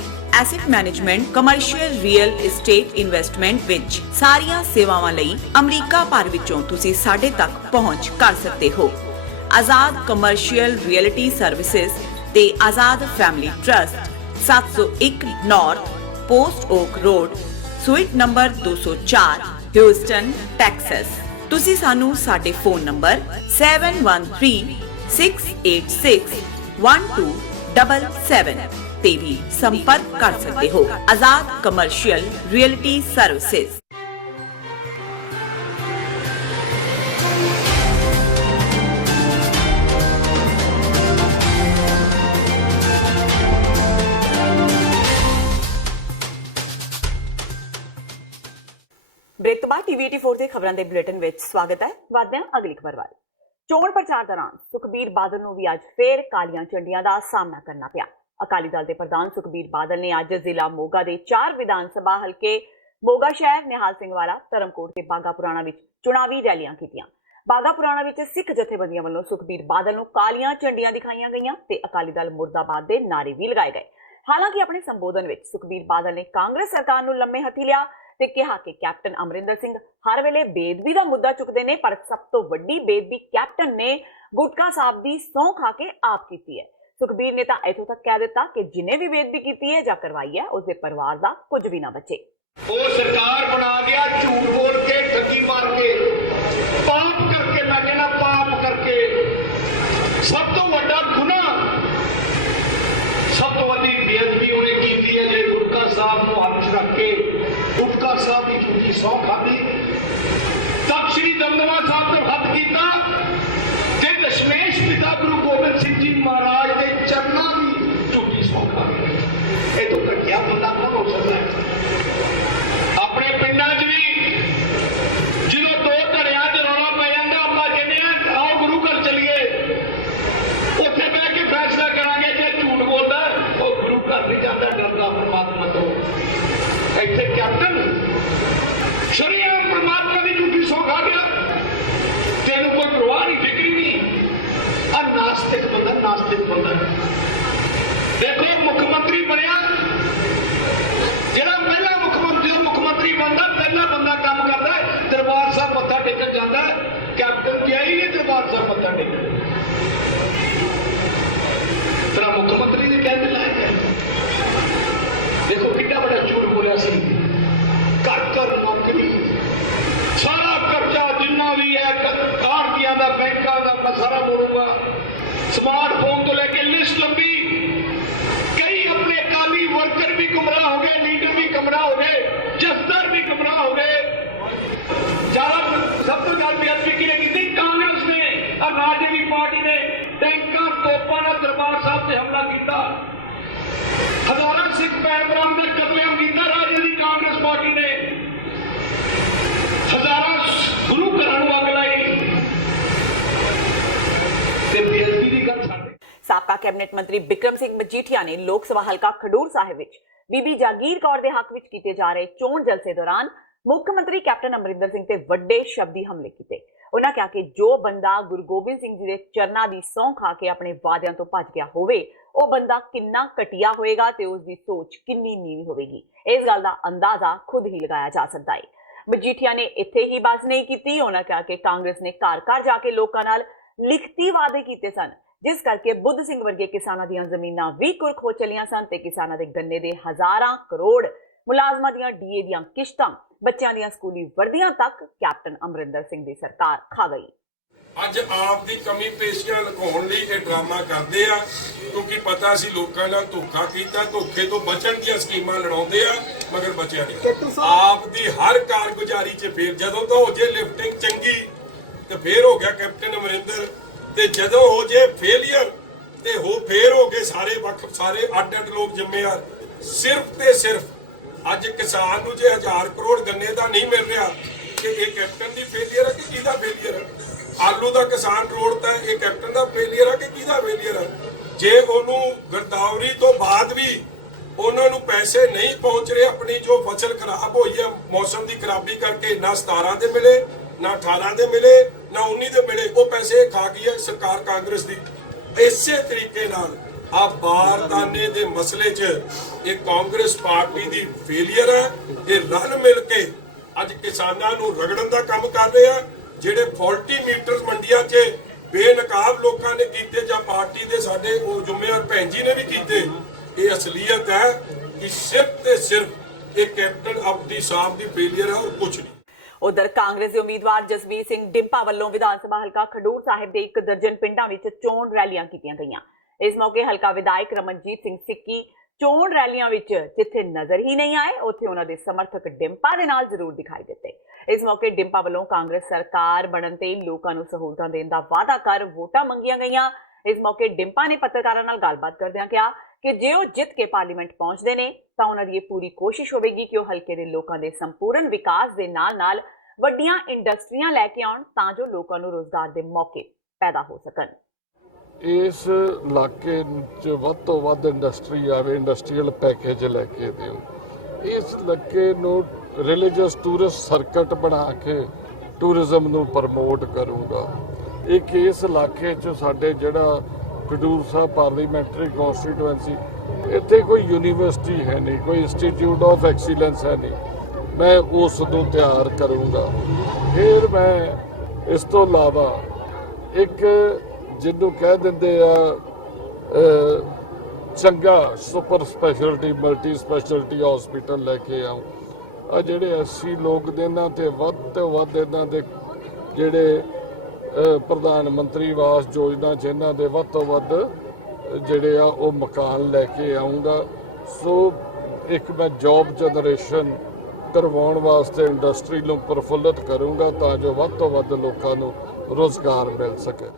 asset management, commercial real estate investment ਵਿੱਚ ਸਾਰੀਆਂ ਸੇਵਾਵਾਂ ਲਈ ਅਮਰੀਕਾ ਭਰ ਵਿੱਚੋਂ ਤੁਸੀਂ ਸਾਡੇ ਤੱਕ ਪਹੁੰਚ ਕਰ ਸਕਦੇ ਹੋ। ਆਜ਼ਾਦ ਕਮਰਸ਼ੀਅਲ ਰੀਅਲਟੀ ਸਰਵਿਸਿਜ਼ ਤੇ Azad family trust, 701 north post oak road, suite number 204, Houston, Texas. ਤੁਸੀਂ ਸਾਨੂੰ ਸਾਡੇ ਫੋਨ ਨੰਬਰ 7136861277 ਤੇ ਵੀ ਸੰਪਰਕ ਕਰ ਸਕਦੇ ਹੋ। ਆਜ਼ਾਦ ਕਮਰਸ਼ੀਅਲ ਰੀਅਲਟੀ ਸਰਵਿਸਿਜ਼। ਬ੍ਰੇਕ ਤੋਂ ਬਾਅਦ ਟੀਵੀ 84 ਦੇ ਖਬਰਾਂ ਦੇ ਬੁਲੇਟਿਨ ਵਿੱਚ ਸਵਾਗਤ ਹੈ। ਵਧਦੇ ਹਾਂ ਅਗਲੀ ਖਬਰ ਵੱਲ। ਚੋਣ ਪ੍ਰਚਾਰ ਦੌਰਾਨ ਸੁਖਬੀਰ ਬਾਦਲ ਨੂੰ ਵੀ ਅੱਜ ਫੇਰ ਕਾਲੀਆਂ ਝੰਡੀਆਂ ਦਾ ਸਾਹਮਣਾ ਕਰਨਾ ਪਿਆ। ਅਕਾਲੀ ਦਲ ਦੇ ਪ੍ਰਧਾਨ ਸੁਖਬੀਰ ਬਾਦਲ ਨੇ ਅੱਜ ਜ਼ਿਲ੍ਹਾ ਮੋਗਾ ਦੇ 4 ਵਿਧਾਨ ਸਭਾ ਹਲਕੇ ਮੋਗਾ ਸ਼ਹਿਰ, ਨਿਹਾਲ ਸਿੰਘ ਵਾਲਾ, ਧਰਮਕੋਟ ਤੇ ਬਾਗਾ ਪੁਰਾਣਾ ਵਿੱਚ ਚੁਣਾਵੀ ਰੈਲੀਆਂ ਕੀਤੀਆਂ। ਬਾਗਾ ਪੁਰਾਣਾ ਵਿੱਚ ਸਿੱਖ ਜਥੇਬੰਦੀਆਂ ਵੱਲੋਂ ਸੁਖਬੀਰ ਬਾਦਲ ਨੂੰ ਕਾਲੀਆਂ ਝੰਡੀਆਂ ਦਿਖਾਈਆਂ ਗਈਆਂ ਤੇ ਅਕਾਲੀ ਦਲ ਮੁਰਦਾਬਾਦ ਦੇ ਨਾਅਰੇ ਵੀ ਲਗਾਏ ਗਏ। ਹਾਲਾਂਕਿ ਆਪਣੇ ਸੰਬੋਧਨ ਵਿੱਚ ਸੁਖਬੀਰ ਬਾਦਲ ਨੇ ਕਾਂਗਰਸ ਸਰਕਾਰ ਨੂੰ ਲੰਮੇ ਹੱਥੀ ਲਿਆ ਤੇ ਕਿਹਾ ਕਿ ਕੈਪਟਨ ਅਮਰਿੰਦਰ ਸਿੰਘ ਹਰ ਵੇਲੇ ਬੇਦਬੀ ਦਾ ਮੁੱਦਾ ਚੁੱਕਦੇ ਨੇ, ਪਰ ਸਭ ਤੋਂ ਵੱਡੀ ਬੇਦਬੀ ਕੈਪਟਨ ਨੇ ਗੁਟਕਾ ਸਾਹਿਬ ਦੀ ਸਹੁੰ ਖਾ ਕੇ ਆਪ ਕੀਤੀ ਹੈ। ਸੁਖਬੀਰ ਨੇ ਤਾਂ ਇੱਥੋਂ ਤੱਕ ਕਹਿ ਦਿੱਤਾ ਕਿ ਜਿਨੇ ਵੀ ਬੇਦਬੀ ਕੀਤੀ ਹੈ ਜਾਂ ਕਰਵਾਈ ਹੈ ਉਸਦੇ ਪਰਿਵਾਰ ਦਾ ਕੁਝ ਵੀ ਨਾ ਬਚੇ। ਉਹ ਸਰਕਾਰ ਬਣਾ ਦਿਆ ਝੂਠ ਬੋਲ ਕੇ, ਠੱਗੀ ਮਾਰ ਕੇ, ਪਾਪ ਕਰਕੇ, ਮੈਂ ਕਹਿੰਦਾ ਪਾਪ ਕਰਕੇ। ਸਭ ਤੋਂ ਵੱਡਾ ਗੁਨਾਹ, ਸਭ ਤੋਂ ਵੱਡੀ ਬੇਅਦਬੀ ਉਹਨੇ ਕੀਤੀ ਹੈ ਜੇ ਗੁਟਕਾ ਸਾਹਿਬ ਨੂੰ ਹੱਥ ਰੱਖ ਕੇ ਗੁਟਕਾ ਸਾਹਿਬ ਦੀ ਝੂਠੀ ਸਹੁੰ ਖਾਧੀ। ਤਖ਼ਤ ਸ੍ਰੀ ਦਮਦਮਾ ਸਾਹਿਬ ਤੋਂ ਹੱਥ ਕੀਤਾ ਤੇ ਦਸ਼ਮੇਸ਼ ਪਿਤਾ ਗੁਰੂ ਗੋਬਿੰਦ ਸਿੰਘ ਜੀ ਮਹਾਰਾਜ ਦੇ ਚਰਨਾਂ ਦੀ ਝੂਠੀ ਸਹੁੰ ਖਾਧੀ। ਇਹ ਤੋਂ ਘਟੀਆ ਬੰਦਾ ਕੌਣ ਹੋ ਸਕਦਾ ਹੈ? ਆਪਣੇ ਪਿੰਡਾਂ 'ਚ ਵੀ ਜਦੋਂ 2 ਘੜਿਆਂ 'ਚ ਰੌਲਾ ਪੈ ਜਾਂਦਾ, ਆਪਾਂ ਕਹਿੰਦੇ ਆ ਆਓ ਗੁਰੂ ਘਰ ਚੱਲੀਏ, ਉੱਥੇ ਬਹਿ ਕੇ ਫੈਸਲਾ ਕਰਾਂਗੇ। ਜੇ ਝੂਠ ਬੋਲਦਾ ਉਹ ਗੁਰੂ ਘਰ ਨਹੀਂ ਜਾਂਦਾ, ਡਰਦਾ ਪਰਮਾਤਮਾ ਤੋਂ। ਇੱਥੇ ਕੈਪਟਨ ਸ਼ਰੀਆਮ ਪਰਮਾਤਮਾ ਦੀ ਝੂਠੀ ਸਹੁੰ ਖਾ ਗਿਆ। ਤੈਨੂੰ ਕੋਈ ਪਰਵਾਹ ਨਹੀਂ, ਫਿਕਰੀ ਨਹੀਂ। ਆ ਨਾਸਤਿਕ ਬੰਦਾ, ਨਾਸਤਿਕ ਬੰਦਾ। ਦੇਖੋ ਮੁੱਖ ਮੰਤਰੀ ਬਣਿਆ, ਜਿਹੜਾ ਪਹਿਲਾ ਮੁੱਖ ਮੰਤਰੀ ਬਣਦਾ, ਪਹਿਲਾ ਬੰਦਾ ਕੰਮ ਕਰਦਾ ਦਰਬਾਰ ਸਾਹਿਬ ਮੱਥਾ ਟੇਕਣ ਜਾਂਦਾ। ਕੈਪਟਨ ਗਿਆ ਹੀ ਨਹੀਂ ਦਰਬਾਰ ਸਾਹਿਬ ਮੱਥਾ ਟੇਕਣ। ਤੇਰਾ ਮੁੱਖ ਮੰਤਰੀ ਨੇ ਕਹਿੰਦੇ ਲਾਇਆ। ਦੇਖੋ ਕਿੰਨਾ ਬੜਾ ਝੂਠ ਬੋਲਿਆ ਸੀ। ਘਰ ਨੌਕਰੀ, ਸਾਰਾ ਕਰਜ਼ਾ ਜਿੰਨਾ ਵੀ ਹੈ ਆੜ੍ਹਤੀਆਂ ਦਾ, ਬੈਂਕਾਂ ਦਾ, ਮੈਂ ਸਾਰਾ ਮੋੜੂੰਗਾ। ਸਮਾਰਟਫੋਨ ਤੋਂ ਲੈ ਕੇ ਲਿਸਟ ਲੰਬੀ। ਕਈ ਆਪਣੇ ਅਕਾਲੀ ਵਰਕਰ ਵੀ ਗੁੰਮਰਾਹ ਹੋ ਗਏ, ਲੀਡਰ ਵੀ ਗੁੰਮਰਾਹ ਹੋ ਗਏ, ਜਥੇਦਾਰ ਵੀ ਗੁੰਮਰਾਹ ਹੋ ਗਏ। ਜ਼ਿਆਦਾ ਸਭ ਤੋਂ ਜ਼ਿਆਦਾ ਬੇਅਦਬੀ ਕਿਹਨੇ ਕੀਤੀ? ਕਾਂਗਰਸ ਨੇ, ਰਾਜੇ ਦੀ ਪਾਰਟੀ ਨੇ ਟੈਂਕਾਂ ਤੋਪਾਂ ਨਾਲ ਦਰਬਾਰ ਸਾਹਿਬ ਤੇ ਹਮਲਾ ਕੀਤਾ। ਹਜ਼ਾਰਾਂ ਸਿੱਖ ਭੈਣ ਭਰਾਵਾਂ ਦਾ ਕਤਲੇਆਮ ਕੀਤਾ ਰਾਜੇ ਦੀ ਕਾਂਗਰਸ ਪਾਰਟੀ ਨੇ। ਹਜ਼ਾਰਾਂ ਗੁਰੂ ਘਰਾਂ ਨੂੰ ਅੱਗ ਲਾਈ ਤੇ ਬੇਅਦਬੀ ਦੀ ਗੱਲ ਛੱਡ। ਸਾਬਕਾ ਕੈਬਨਿਟ ਮੰਤਰੀ ਬਿਕਰਮ ਸਿੰਘ ਮਜੀਠੀਆ ਨੇ ਲੋਕ ਸਭਾ ਹਲਕਾ ਖਡੂਰ ਸਾਹਿਬ ਵਿੱਚ ਬੀਬੀ ਜਾਗੀਰ ਕੌਰ ਦੇ ਹੱਕ ਵਿੱਚ ਕੀਤੇ ਜਾ ਰਹੇ ਚੋਣ ਜਲਸੇ ਦੌਰਾਨ ਮੁੱਖ ਮੰਤਰੀ ਕੈਪਟਨ ਅਮਰਿੰਦਰ ਸਿੰਘ ਤੇ ਵੱਡੇ ਸ਼ਬਦੀ ਹਮਲੇ ਕੀਤੇ। ਉਹਨਾਂ ਕਿਹਾ ਕਿ ਜੋ ਬੰਦਾ ਗੁਰੂ ਗੋਬਿੰਦ ਸਿੰਘ ਜੀ ਦੇ ਚਰਨਾਂ ਦੀ ਸਹੁੰ ਖਾ ਕੇ ਆਪਣੇ ਵਾਅਦਿਆਂ ਤੋਂ ਭੱਜ ਗਿਆ ਹੋਵੇ, ਉਹ ਬੰਦਾ ਕਿੰਨਾ ਘਟੀਆ ਹੋਏਗਾ ਤੇ ਉਸ ਦੀ ਸੋਚ ਕਿੰਨੀ ਨੀਵੀਂ ਹੋਵੇਗੀ। ਇਸ ਗੱਲ ਦਾ ਅੰਦਾਜ਼ਾ ਖੁਦ ਹੀ ਲਗਾਇਆ ਜਾ ਸਕਦਾ ਹੈ। ਮਜੀਠੀਆ ਨੇ ਇੱਥੇ ਹੀ ਬਸ ਨਹੀਂ ਕੀਤੀ। ਉਹਨਾਂ ਕਿਹਾ ਕਿ ਕਾਂਗਰਸ ਨੇ ਘਰ ਘਰ ਜਾ ਕੇ ਲੋਕਾਂ ਨਾਲ ਲਿਖਤੀ ਵਾਅਦੇ ਕੀਤੇ ਸਨ, ਜਿਸ ਕਰਕੇ ਬੁੱਧ ਸਿੰਘ ਵਰਗੇ ਕਿਸਾਨਾਂ ਦੀਆਂ ਜ਼ਮੀਨਾਂ ਵੀ ਕੁਰਕ ਹੋ ਚਲੀਆਂ ਸਨ ਤੇ ਕਿਸਾਨਾਂ ਦੇ ਗੰਨੇ ਦੇ ਹਜ਼ਾਰਾਂ ਕਰੋੜ, ਮੁਲਾਜ਼ਮਾਂ ਦੀਆਂ ਡੀਏ ਦੀਆਂ ਕਿਸ਼ਤਾਂ, ਬੱਚਿਆਂ ਦੀਆਂ ਸਕੂਲੀ ਵਰਦੀਆਂ ਤੱਕ ਕੈਪਟਨ ਅਮਰਿੰਦਰ ਸਿੰਘ ਦੀ ਸਰਕਾਰ ਖਾ ਗਈ। ਅੱਜ ਆਪ ਦੀ ਕਮੀ ਪੇਸ਼ੀਆਂ ਲੁਕਾਉਣ ਲਈ ਇਹ ਡਰਾਮਾ ਕਰਦੇ ਆ, ਕਿਉਂਕਿ ਪਤਾ ਸੀ ਲੋਕਾਂ ਨਾਲ ਧੋਖਾ ਕੀਤਾ, ਧੋਖੇ ਤੋਂ ਬਚਣ ਦੀਆਂ ਸਕੀਮਾਂ ਲੜਾਉਂਦੇ ਆ, ਮਗਰ ਬਚਿਆ ਨਹੀਂ। ਆਪ ਦੀ ਹਰ ਕਾਰਗੁਜ਼ਾਰੀ 'ਚ ਫੇਰ ਜਦੋਂ ਤੋਂ ਹੋ ਜੇ ਲਿਫਟਿੰਗ ਚੰਗੀ ਤੇ ਫੇਰ ਹੋ ਗਿਆ ਕੈਪਟਨ ਅਮਰਿੰਦਰ, ਤੇ ਜਦੋਂ ਹੋ ਜੇ ਫੇਲੀਅਰ ਤੇ ਫੇਰ ਹੋ ਗਏ ਸਾਰੇ ਸਾਰੇ ਅੱਡ-ਅੱਡ ਲੋਕ ਜ਼ਿੰਮੇਵਾਰ। ਸਿਰਫ ਤੇ ਸਿਰਫ ਅੱਜ ਕਿਸਾਨ ਨੂੰ ਜੇ 1000 ਕਰੋੜ ਗੰਨੇ ਦਾ ਨਹੀਂ ਮਿਲ ਰਿਹਾ ਕਿ ਇਹ ਕੈਪਟਨ ਦੀ ਫੇਲੀਅਰ ਹੈ ਕਿ ਕਿਹਦਾ ਫੇਲੀਅਰ ਹੈ? ਆਲੂ ਦਾ ਕਿਸਾਨ ਰੋੜਦਾ, ਇਹ ਕੈਪਟਨ ਦਾ ਫੇਲੀਅਰ ਹੈ ਕਿ ਕਿਹਦਾ ਫੇਲੀਅਰ ਹੈ? ਜੇ ਉਹਨੂੰ ਗਰਦਾਵਰੀ ਤੋਂ ਬਾਅਦ ਵੀ ਉਹਨਾਂ ਨੂੰ ਪੈਸੇ ਨਹੀਂ ਪਹੁੰਚ ਰਹੇ, ਆਪਣੀ ਜੋ ਫਸਲ ਖਰਾਬ ਹੋਈ ਹੈ ਮੌਸਮ ਦੀ ਖਰਾਬੀ ਕਰਕੇ, ਨਾ 17 ਦੇ ਮਿਲੇ, ਨਾ 18 ਦੇ ਮਿਲੇ, ਨਾ 19 ਦੇ ਮਿਲੇ, ਉਹ ਪੈਸੇ ਖਾ ਗਈ ਹੈ ਸਰਕਾਰ ਕਾਂਗਰਸ ਦੀ। ਇਸੇ ਤਰੀਕੇ ਨਾਲ ਆ ਬਾਰਦਾਨੇ ਦੇ ਮਸਲੇ 'ਚ ਇਹ ਕਾਂਗਰਸ ਪਾਰਟੀ ਦੀ ਫੇਲੀਅਰ ਹੈ। ਇਹ ਰਲ ਮਿਲ ਕੇ ਅੱਜ ਕਿਸਾਨਾਂ ਨੂੰ ਰਗੜਨ ਦਾ ਕੰਮ ਕਰ ਰਹੇ ਆ। ਜਿਹੜੇ ਫਾਲਟੀ ਮੀਟਰ ਮੰਡੀਆਂ 'ਚ ਬੇਨਕਾਬ ਲੋਕਾਂ ਨੇ ਕੀਤੇ ਜਾਂ ਪਾਰਟੀ ਦੇ ਸਾਡੇ ਉਹ ਜ਼ਿੰਮੇਵਾਰ ਭੈਣ ਜੀ ਨੇ ਵੀ ਕੀਤੇ, ਇਹ ਅਸਲੀਅਤ ਹੈ ਕਿ ਸਿਰਫ ਤੇ ਸਿਰਫ ਇਹ ਕੈਪਟਨ ਅਬਦੀ ਸਾਹਿਬ ਦੀ ਫੇਲੀਅਰ ਹੈ, ਔਰ ਕੁਝ ਨਹੀਂ। ਉਧਰ ਕਾਂਗਰਸ ਦੇ ਉਮੀਦਵਾਰ ਜਸਵੀਰ ਸਿੰਘ ਡਿੰਪਾ ਵੱਲੋਂ ਵਿਧਾਨ ਸਭਾ ਹਲਕਾ ਖਡੂਰ ਸਾਹਿਬ ਦੇ 1 ਦਰਜਨ ਪਿੰਡਾਂ ਵਿੱਚ ਚੋਣ ਰੈਲੀਆਂ ਕੀਤੀਆਂ ਗਈਆਂ। ਇਸ ਮੌਕੇ ਹਲਕਾ ਵਿਧਾਇਕ ਰਮਨਜੀਤ ਸਿੰਘ ਸਿੱਕੀ ਚੋਣ ਰੈਲੀਆਂ ਵਿੱਚ ਜਿੱਥੇ ਨਜ਼ਰ ਹੀ ਨਹੀਂ ਆਏ, ਉੱਥੇ ਉਹਨਾਂ ਦੇ ਸਮਰਥਕ ਡਿੰਪਾ ਦੇ ਨਾਲ ਜ਼ਰੂਰ ਦਿਖਾਈ ਦਿੱਤੇ। ਇਸ ਮੌਕੇ ਡਿੰਪਾ ਵੱਲੋਂ ਕਾਂਗਰਸ ਸਰਕਾਰ ਬਣਨ ਤੇ ਲੋਕਾਂ ਨੂੰ ਸਹੂਲਤਾਂ ਦੇਣ ਦਾ ਵਾਅਦਾ ਕਰ ਵੋਟਾਂ ਮੰਗੀਆਂ ਗਈਆਂ। ਇਸ ਮੌਕੇ ਡਿੰਪਾ ਨੇ ਪੱਤਰਕਾਰਾਂ ਨਾਲ ਗੱਲਬਾਤ ਕਰਦਿਆਂ ਕਿਹਾ ਕਿ ਜੇ ਉਹ ਜਿੱਤ ਕੇ ਪਾਰਲੀਮੈਂਟ ਪਹੁੰਚਦੇ ਨੇ ਤਾਂ ਉਹਨਾਂ ਦੀ ਇਹ ਪੂਰੀ ਕੋਸ਼ਿਸ਼ ਹੋਵੇਗੀ ਕਿ ਉਹ ਹਲਕੇ ਦੇ ਲੋਕਾਂ ਦੇ ਸੰਪੂਰਨ ਵਿਕਾਸ ਦੇ ਨਾਲ-ਨਾਲ ਵੱਡੀਆਂ ਇੰਡਸਟਰੀਆਂ ਲੈ ਕੇ ਆਉਣ ਤਾਂ ਜੋ ਲੋਕਾਂ ਨੂੰ ਰੋਜ਼ਗਾਰ ਦੇ ਮੌਕੇ ਪੈਦਾ ਹੋ ਸਕਣ। ਇਸ ਇਲਾਕੇ 'ਚ ਵੱਧ ਤੋਂ ਵੱਧ ਇੰਡਸਟਰੀ ਆਵੇ, ਇੰਡਸਟਰੀਅਲ ਪੈਕੇਜ ਲੈ ਕੇ ਦਿਓ। ਇਸ ਇਲਾਕੇ ਨੂੰ ਰਿਲੀਜੀਅਸ ਟੂਰਿਸਟ ਸਰਕਟ ਬਣਾ ਕੇ ਟੂਰਿਜ਼ਮ ਨੂੰ ਪ੍ਰਮੋਟ ਕਰੂੰਗਾ। ਇੱਕ ਇਸ ਇਲਾਕੇ 'ਚ ਸਾਡੇ ਜਿਹੜਾ ਖਡੂਰ ਸਾਹਿਬ ਪਾਰਲੀਮੈਂਟਰੀ ਕੌਂਸਟੀਟੂਐਂਸੀ, ਇੱਥੇ ਕੋਈ ਯੂਨੀਵਰਸਿਟੀ ਹੈ ਨਹੀਂ, ਕੋਈ ਇੰਸਟੀਚਿਊਟ ਆਫ ਐਕਸੀਲੈਂਸ ਹੈ ਨਹੀਂ। ਮੈਂ ਉਸ ਨੂੰ ਤਿਆਰ ਕਰੂੰਗਾ। ਫਿਰ ਮੈਂ ਇਸ ਤੋਂ ਇਲਾਵਾ ਇੱਕ ਜਿਹਨੂੰ ਕਹਿ ਦਿੰਦੇ ਆ ਚੰਗਾ super speciality multi speciality hospital ਲੈ ਕੇ ਆਉਂ। ਆ ਜਿਹੜੇ 80 ਲੋਕ ਦੇ ਇਹਨਾਂ ਤੇ ਵੱਧ ਤੋਂ ਵੱਧ ਇਹਨਾਂ ਦੇ ਜਿਹੜੇ ਪ੍ਰਧਾਨ ਮੰਤਰੀ ਆਵਾਸ ਯੋਜਨਾ 'ਚ ਇਹਨਾਂ ਦੇ ਵੱਧ ਤੋਂ ਵੱਧ ਜਿਹੜੇ ਆ ਉਹ ਮਕਾਨ ਲੈ ਕੇ ਆਉਂਗਾ। ਸੋ ਇੱਕ ਮੈਂ ਜੌਬ ਜਨਰੇਸ਼ਨ ਕਰਵਾਉਣ ਵਾਸਤੇ ਇੰਡਸਟਰੀ ਨੂੰ ਪ੍ਰਫੁੱਲਤ ਕਰੂੰਗਾ ਤਾਂ ਜੋ ਵੱਧ ਤੋਂ ਵੱਧ ਲੋਕਾਂ ਨੂੰ ਰੋਜ਼ਗਾਰ ਮਿਲ ਸਕੇ।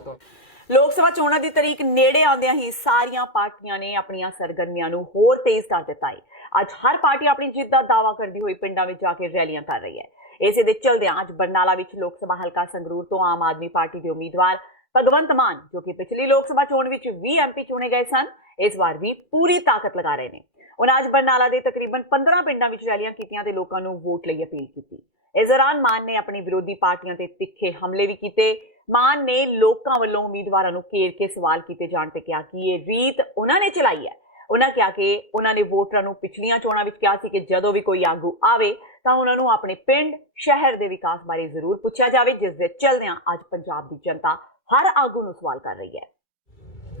ਲੋਕ ਸਭਾ ਚੋਣਾਂ ਦੀ ਤਰੀਕ ਨੇੜੇ ਆਉਂਦਿਆਂ ਹੀ ਸਾਰੀਆਂ ਪਾਰਟੀਆਂ ਨੇ ਆਪਣੀਆਂ ਸਰਗਰਮੀਆਂ ਨੂੰ ਹੋਰ ਤੇਜ਼ ਕਰ ਦਿੱਤਾ ਹੈ। ਅੱਜ ਹਰ ਪਾਰਟੀ ਆਪਣੀ ਜਿੱਤ ਦਾ ਦਾਅਵਾ ਕਰਦੀ ਹੋਈ ਪਿੰਡਾਂ ਵਿੱਚ ਜਾ ਕੇ ਰੈਲੀਆਂ ਕਰ ਰਹੀ ਹੈ। ਇਸੇ ਦੇ ਚਲਦਿਆਂ ਅੱਜ ਬਰਨਾਲਾ ਵਿੱਚ ਲੋਕ ਸਭਾ ਹਲਕਾ ਸੰਗਰੂਰ ਤੋਂ ਆਮ ਆਦਮੀ ਪਾਰਟੀ ਦੇ ਉਮੀਦਵਾਰ ਭਗਵੰਤ ਮਾਨ, ਜੋ ਕਿ ਪਿਛਲੀ ਲੋਕ ਸਭਾ ਚੋਣ ਵਿੱਚ 20 MP ਚੁਣੇ ਗਏ ਸਨ, ਇਸ ਵਾਰ ਵੀ ਪੂਰੀ ਤਾਕਤ ਲਗਾ ਰਹੇ ਨੇ। ਉਹਨਾਂ ਅੱਜ ਬਰਨਾਲਾ ਦੇ ਤਕਰੀਬਨ 15 ਪਿੰਡਾਂ ਵਿੱਚ ਰੈਲੀਆਂ ਕੀਤੀਆਂ ਤੇ ਲੋਕਾਂ ਨੂੰ ਵੋਟ ਲਈ ਅਪੀਲ ਕੀਤੀ। ਇਸ ਦੌਰਾਨ ਮਾਨ ਨੇ ਆਪਣੀ ਵਿਰੋਧੀ ਪਾਰਟੀਆਂ ਤੇ ਤਿੱਖੇ ਹਮਲੇ ਵੀ ਕੀਤੇ। ਮਾਨ ਨੇ ਲੋਕਾਂ ਵੱਲੋਂ ਉਮੀਦਵਾਰਾਂ ਨੂੰ ਘੇਰ ਕੇ ਸਵਾਲ ਕੀਤੇ ਜਾਣ ਤੇ ਕਿਹਾ ਕਿ ਇਹ ਰੀਤ ਉਹਨਾਂ ਨੇ ਚਲਾਈ ਹੈ। ਉਹਨਾਂ ਕਿਹਾ ਕਿ ਉਹਨਾਂ ਨੇ ਵੋਟਰਾਂ ਨੂੰ ਪਿਛਲੀਆਂ ਚੋਣਾਂ ਵਿੱਚ ਕਿਹਾ ਸੀ ਕਿ ਜਦੋਂ ਵੀ ਕੋਈ ਆਗੂ ਆਵੇ ਤਾਂ ਉਹਨਾਂ ਨੂੰ ਆਪਣੇ ਪਿੰਡ ਸ਼ਹਿਰ ਦੇ ਵਿਕਾਸ ਬਾਰੇ ਜ਼ਰੂਰ ਪੁੱਛਿਆ ਜਾਵੇ, ਜਿਸ ਦੇ ਚਲਦਿਆਂ ਅੱਜ ਪੰਜਾਬ ਦੀ ਜਨਤਾ ਹਰ ਆਗੂ ਨੂੰ ਸਵਾਲ ਕਰ ਰਹੀ ਹੈ।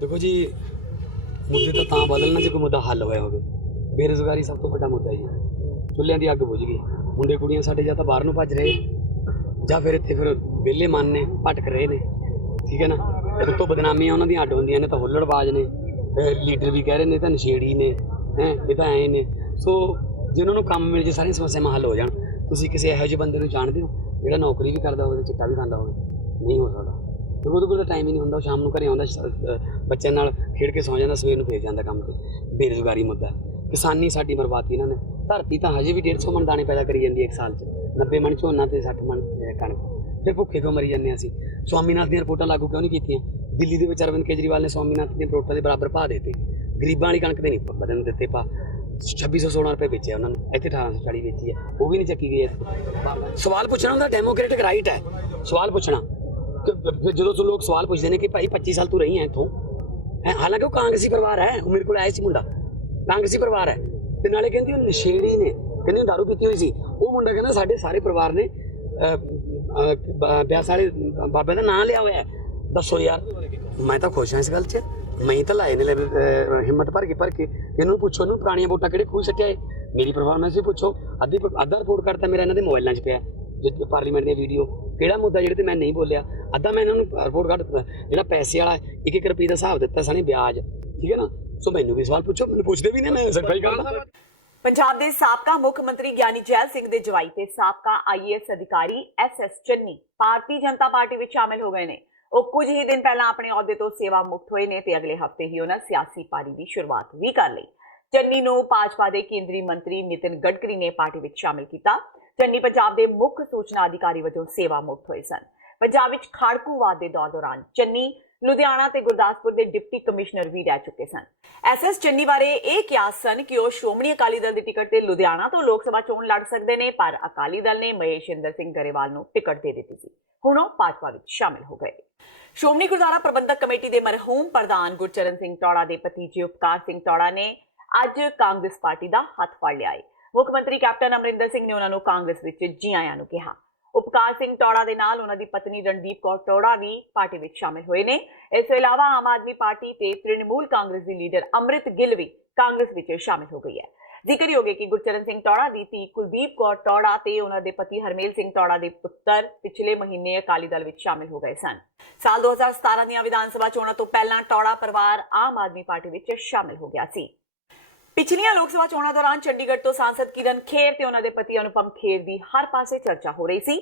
ਦੇਖੋ ਜੀ, ਮੁੱਦੇ ਤਾਂ ਬਦਲਣਾ ਜੇ ਕੋਈ ਮੁੱਦਾ ਹੱਲ ਹੋਇਆ ਹੋਵੇ। ਬੇਰੁਜ਼ਗਾਰੀ ਸਭ ਤੋਂ ਵੱਡਾ ਮੁੱਦਾ ਜੀ। ਚੁੱਲ੍ਹਿਆਂ ਦੀ ਅੱਗ ਬੁਝ ਗਈ, ਮੁੰਡੇ ਕੁੜੀਆਂ ਸਾਡੇ ਜਾਂ ਤਾਂ ਬਾਹਰ ਨੂੰ ਭੱਜ ਰਹੇ ਜਾਂ ਫਿਰ ਇੱਥੇ ਫਿਰ ਵਿਹਲੇ ਮਨ ਨੇ ਭਟਕ ਰਹੇ ਨੇ, ਠੀਕ ਹੈ ਨਾ। ਉੱਤੋਂ ਬਦਨਾਮੀਆਂ ਉਹਨਾਂ ਦੀਆਂ ਅੱਡ ਹੁੰਦੀਆਂ ਨੇ, ਤਾਂ ਹੁੱਲੜਬਾਜ਼ ਨੇ, ਲੀਡਰ ਵੀ ਕਹਿ ਰਹੇ ਨੇ ਤਾਂ ਨਸ਼ੇੜੀ ਨੇ, ਇਹ ਤਾਂ ਐਂ ਨੇ। ਸੋ ਜੇ ਉਹਨਾਂ ਨੂੰ ਕੰਮ ਮਿਲ ਜੇ ਸਾਰੀਆਂ ਸਮੱਸਿਆਵਾਂ ਹੱਲ ਹੋ ਜਾਣ। ਤੁਸੀਂ ਕਿਸੇ ਇਹੋ ਜਿਹੇ ਬੰਦੇ ਨੂੰ ਜਾਣਦੇ ਹੋ ਜਿਹੜਾ ਨੌਕਰੀ ਵੀ ਕਰਦਾ ਹੋਵੇ ਤੇ ਚਿੱਟਾ ਵੀ ਖਾਂਦਾ ਹੋਵੇ? ਨਹੀਂ ਹੋ ਸਕਦਾ, ਕਿਉਂਕਿ ਉਹਦੇ ਕੋਲ ਤਾਂ ਟਾਈਮ ਹੀ ਨਹੀਂ ਹੁੰਦਾ। ਉਹ ਸ਼ਾਮ ਨੂੰ ਘਰੇ ਆਉਂਦਾ, ਬੱਚਿਆਂ ਨਾਲ ਖੇਡ ਕੇ ਸੌਂ ਜਾਂਦਾ, ਸਵੇਰ ਨੂੰ ਫੇਰ ਜਾਂਦਾ ਕੰਮ 'ਤੇ। ਬੇਰੁਜ਼ਗਾਰੀ ਮੁੱਦਾ, ਕਿਸਾਨੀ ਸਾਡੀ ਬਰਬਾਦੀ ਇਹਨਾਂ ਨੇ। ਧਰਤੀ ਤਾਂ ਹਜੇ ਵੀ 150 ਮਣ ਦਾਣੇ ਪੈਦਾ ਕਰੀ ਜਾਂਦੀ ਹੈ ਇੱਕ ਸਾਲ 'ਚ, 90 ਮਣ ਝੋਨਾ ਤੇ 60 ਮਣ ਕਣਕ। ਫਿਰ ਭੁੱਖੇ ਕਿਉਂ ਮਰੀ ਜਾਂਦੇ ਅਸੀਂ? ਸਵਾਮੀਨਾਥਨ ਦੀਆਂ ਰਿਪੋਰਟਾਂ ਲਾਗੂ ਕਿਉਂ ਨਹੀਂ ਕੀਤੀਆਂ? ਦਿੱਲੀ ਦੇ ਵਿੱਚ ਅਰਵਿੰਦ ਕੇਜਰੀਵਾਲ ਨੇ ਸਵਾਮੀਨਾਥਨ ਦੀਆਂ ਰਿਪੋਰਟਾਂ ਦੇ ਬਰਾਬਰ ਭਾਅ ਦਿੱਤੇ, ਗਰੀਬਾਂ ਵਾਲੀ ਕਣਕ ਦੇ ਨਹੀਂ ਬਦਲਣ ਦਿੱਤੇ ਭਾਅ। 2616 ਰੁਪਏ ਵੇਚਿਆ ਉਹਨਾਂ ਨੇ। ਇੱਥੇ 1840 ਵੇਚੀ ਹੈ, ਉਹ ਵੀ ਨਹੀਂ ਚੱਕੀ ਗਈ ਹੈ। ਸਵਾਲ ਪੁੱਛਣਾ ਉਹਦਾ ਡੈਮੋਕ੍ਰੈਟਿਕ ਰਾਈਟ ਹੈ, ਸਵਾਲ ਪੁੱਛਣਾ। ਫਿਰ ਜਦੋਂ ਲੋਕ ਸਵਾਲ ਪੁੱਛਦੇ ਨੇ ਕਿ ਭਾਈ 25 ਸਾਲ ਤੂੰ ਰਹੀ ਹੈ ਇੱਥੋਂ, ਹਾਲਾਂਕਿ ਉਹ ਕਾਂਗਰਸੀ ਪਰਿਵਾਰ ਹੈ, ਉਹ ਮੇਰੇ ਕੋਲ ਆਇਆ ਸੀ ਮੁੰਡਾ, ਕਾਂਗਰਸੀ ਪਰਿਵਾਰ ਹੈ, ਤੇ ਨਾਲੇ ਕਹਿੰਦੀ ਉਹ ਨਸ਼ੇੜੀ ਨੇ, ਕਹਿੰਦੀ ਦਾਰੂ ਪੀਤੀ ਹੋਈ ਸੀ। ਉਹ ਮੁੰਡਾ ਕਹਿੰਦਾ ਸਾਡੇ ਸਾਰੇ ਪਰਿਵਾਰ ਨੇ ਵਿਆਹ ਸਾਰੇ ਬਾਬੇ ਦਾ ਨਾਂ ਲਿਆ ਹੋਇਆ। ਦੱਸੋ ਯਾਰ, ਮੈਂ ਤਾਂ ਖੁਸ਼ ਹਾਂ ਇਸ ਗੱਲ 'ਚ। ਮੈਂ ਤਾਂ ਲਾਏ ਨੇ ਹਿੰਮਤ ਭਰ ਕੇ ਇਹਨੂੰ ਪੁੱਛੋ, ਇਹਨੂੰ ਪੁਰਾਣੀਆਂ ਵੋਟਾਂ ਕਿਹੜੇ ਖੂਹ ਸੱਟਿਆ ਮੇਰੀ ਪਰਫਾਰਮੈਂਸ ਵੀ ਪੁੱਛੋ। ਅੱਧਾ ਰਿਪੋਰਟ ਕਰਤਾ ਮੇਰਾ ਇਹਨਾਂ ਦੇ ਮੋਬਾਈਲਾਂ 'ਚ ਪਿਆ, ਜਿੱਥੇ ਪਾਰਲੀਮੈਂਟ ਦੀਆਂ ਵੀਡੀਓ, ਕਿਹੜਾ ਮੁੱਦਾ ਜਿਹੜੇ ਤੇ ਮੈਂ ਨਹੀਂ ਬੋਲਿਆ, ਅੱਧਾ ਮੈਂ ਇਹਨਾਂ ਨੂੰ ਰਿਪੋਰਟ ਕੱਢ ਦਿੱਤਾ। ਜਿਹੜਾ ਪੈਸੇ ਵਾਲਾ 1-1 ਰੁਪਏ ਦਾ ਹਿਸਾਬ ਦਿੱਤਾ ਸਾਨੇ ਵਿਆਜ, ਠੀਕ ਹੈ ਨਾ। ਸੋ ਮੈਨੂੰ ਵੀ ਸਵਾਲ ਪੁੱਛੋ, ਮੈਨੂੰ ਪੁੱਛਦੇ ਵੀ ਨੇ, ਮੈਂ ਸਰਕਾਰੀ ਗੱਲ। ਪੰਜਾਬ ਦੇ ਸਾਬਕਾ ਮੁੱਖ ਮੰਤਰੀ ਗਿਆਨੀ ਜੈਲ ਸਿੰਘ ਦੇ ਜਵਾਈ ਤੇ ਸਾਬਕਾ IAS ਅਧਿਕਾਰੀ SS ਚੰਨੀ ਭਾਰਤੀ ਜਨਤਾ ਪਾਰਟੀ ਵਿੱਚ ਸ਼ਾਮਿਲ ਹੋ ਗਏ ਨੇ। ਉਹ ਕੁਝ ਹੀ ਦਿਨ ਪਹਿਲਾਂ ਆਪਣੇ ਅਹੁਦੇ ਤੋਂ ਸੇਵਾ ਮੁਕਤ ਹੋਏ ਨੇ ਤੇ ਅਗਲੇ ਹਫ਼ਤੇ ਹੀ ਉਹਨਾਂ ਸਿਆਸੀ ਪਾਰੀ ਦੀ ਸ਼ੁਰੂਆਤ ਵੀ ਕਰ ਲਈ। ਚੰਨੀ ਨੂੰ ਭਾਜਪਾ ਦੇ ਕੇਂਦਰੀ ਮੰਤਰੀ ਨਿਤਿਨ ਗਡਕਰੀ ਨੇ ਪਾਰਟੀ ਵਿੱਚ ਸ਼ਾਮਿਲ ਕੀਤਾ। ਚੰਨੀ ਪੰਜਾਬ ਦੇ ਮੁੱਖ ਸੂਚਨਾ ਅਧਿਕਾਰੀ ਵਜੋਂ ਸੇਵਾ ਮੁਕਤ ਹੋਏ ਸਨ। ਪੰਜਾਬ ਵਿੱਚ ਖਾੜਕੂਵਾਦ ਦੇ ਦੌਰ ਦੌਰਾਨ ਚੰਨੀ ਲੁਧਿਆਣਾ ਤੇ ਗੁਰਦਾਸਪੁਰ ਦੇ ਡਿਪਟੀ ਕਮਿਸ਼ਨਰ ਵੀ ਰਹਿ ਚੁੱਕੇ ਸਨ। SS ਚੰਨੀ ਬਾਰੇ ਇਹ ਕਿਆਸ ਸਨ ਕਿ ਉਹ ਸ਼੍ਰੋਮਣੀ ਅਕਾਲੀ ਦਲ ਦੀ ਟਿਕਟ ਤੇ ਲੁਧਿਆਣਾ ਤੋਂ ਲੋਕ ਸਭਾ ਚੋਣ ਲੜ ਸਕਦੇ ਨੇ, ਪਰ ਅਕਾਲੀ ਦਲ ਨੇ ਮਹੇਸ਼ਿੰਦਰ ਸਿੰਘ ਗਰੇਵਾਲ ਨੂੰ ਟਿਕਟ ਦੇ ਦਿੱਤੀ ਸੀ। ਹੁਣ ਉਹ ਭਾਜਪਾ ਵਿੱਚ ਸ਼ਾਮਿਲ ਹੋ ਗਏ। ਸ਼੍ਰੋਮਣੀ ਗੁਰਦੁਆਰਾ ਪ੍ਰਬੰਧਕ ਕਮੇਟੀ ਦੇ ਮਰਹੂਮ ਪ੍ਰਧਾਨ ਗੁਰਚਰਨ ਸਿੰਘ ਟੌੜਾ ਦੇ ਭਤੀਜੇ ਉਪਕਾਰ ਸਿੰਘ ਟੌੜਾ ਨੇ ਅੱਜ ਕਾਂਗਰਸ ਪਾਰਟੀ ਦਾ ਹੱਥ ਫੜ ਲਿਆ ਹੈ। ਮੁੱਖ ਮੰਤਰੀ ਕੈਪਟਨ ਅਮਰਿੰਦਰ ਸਿੰਘ ਨੇ ਉਹਨਾਂ ਨੂੰ ਕਾਂਗਰਸ ਵਿੱਚ ਜੀ ਆਇਆਂ ਨੂੰ ਕਿਹਾ। ਉਪਕਾਰ ਸਿੰਘ ਟੌੜਾ ਦੇ ਨਾਲ ਉਹਨਾਂ ਦੀ ਪਤਨੀ ਰਣਦੀਪ ਕੌਰ ਟੌੜਾ ਵੀ ਪਾਰਟੀ ਵਿੱਚ ਸ਼ਾਮਿਲ ਹੋਏ ਨੇ। ਇਸ ਤੋਂ ਇਲਾਵਾ ਆਮ ਆਦਮੀ ਪਾਰਟੀ ਤੇ ਤ੍ਰਿਣਮੂਲ ਕਾਂਗਰਸ ਦੀ ਲੀਡਰ ਅੰਮ੍ਰਿਤ ਗਿੱਲ ਵੀ ਕਾਂਗਰਸ ਵਿੱਚ ਸ਼ਾਮਿਲ ਹੋ ਗਈ ਹੈ। ਜ਼ਿਕਰਯੋਗ ਹੈ ਕਿ ਗੁਰਚਰਨ ਸਿੰਘ ਟੌੜਾ ਦੀ ਧੀ ਕੁਲਦੀਪ ਕੌਰ ਟੌੜਾ ਤੇ ਉਹਨਾਂ ਦੇ ਪਤੀ ਹਰਮੇਲ ਸਿੰਘ ਟੌੜਾ ਦੇ ਪੁੱਤਰ ਪਿਛਲੇ ਮਹੀਨੇ ਅਕਾਲੀ ਦਲ ਵਿੱਚ ਸ਼ਾਮਿਲ ਹੋ ਗਏ ਸਨ। ਸਾਲ 2017 ਦੀਆਂ ਵਿਧਾਨ ਸਭਾ ਚੋਣਾਂ ਤੋਂ ਪਹਿਲਾਂ ਟੌੜਾ ਪਰਿਵਾਰ ਆਮ ਆਦਮੀ ਪਾਰਟੀ ਵਿੱਚ ਸ਼ਾਮਿਲ ਹੋ ਗਿਆ ਸੀ। ਪਿਛਲੀਆਂ ਲੋਕ ਸਭਾ ਚੋਣਾਂ ਦੌਰਾਨ ਚੰਡੀਗੜ੍ਹ ਤੋਂ ਸਾਂਸਦ ਕਿਰਨ ਖੇਰ ਤੇ ਉਹਨਾਂ ਦੇ ਪਤੀ ਅਨੁਪਮ ਖੇਰ ਦੀ ਹਰ ਪਾਸੇ ਚਰਚਾ ਹੋ ਰਹੀ ਸੀ।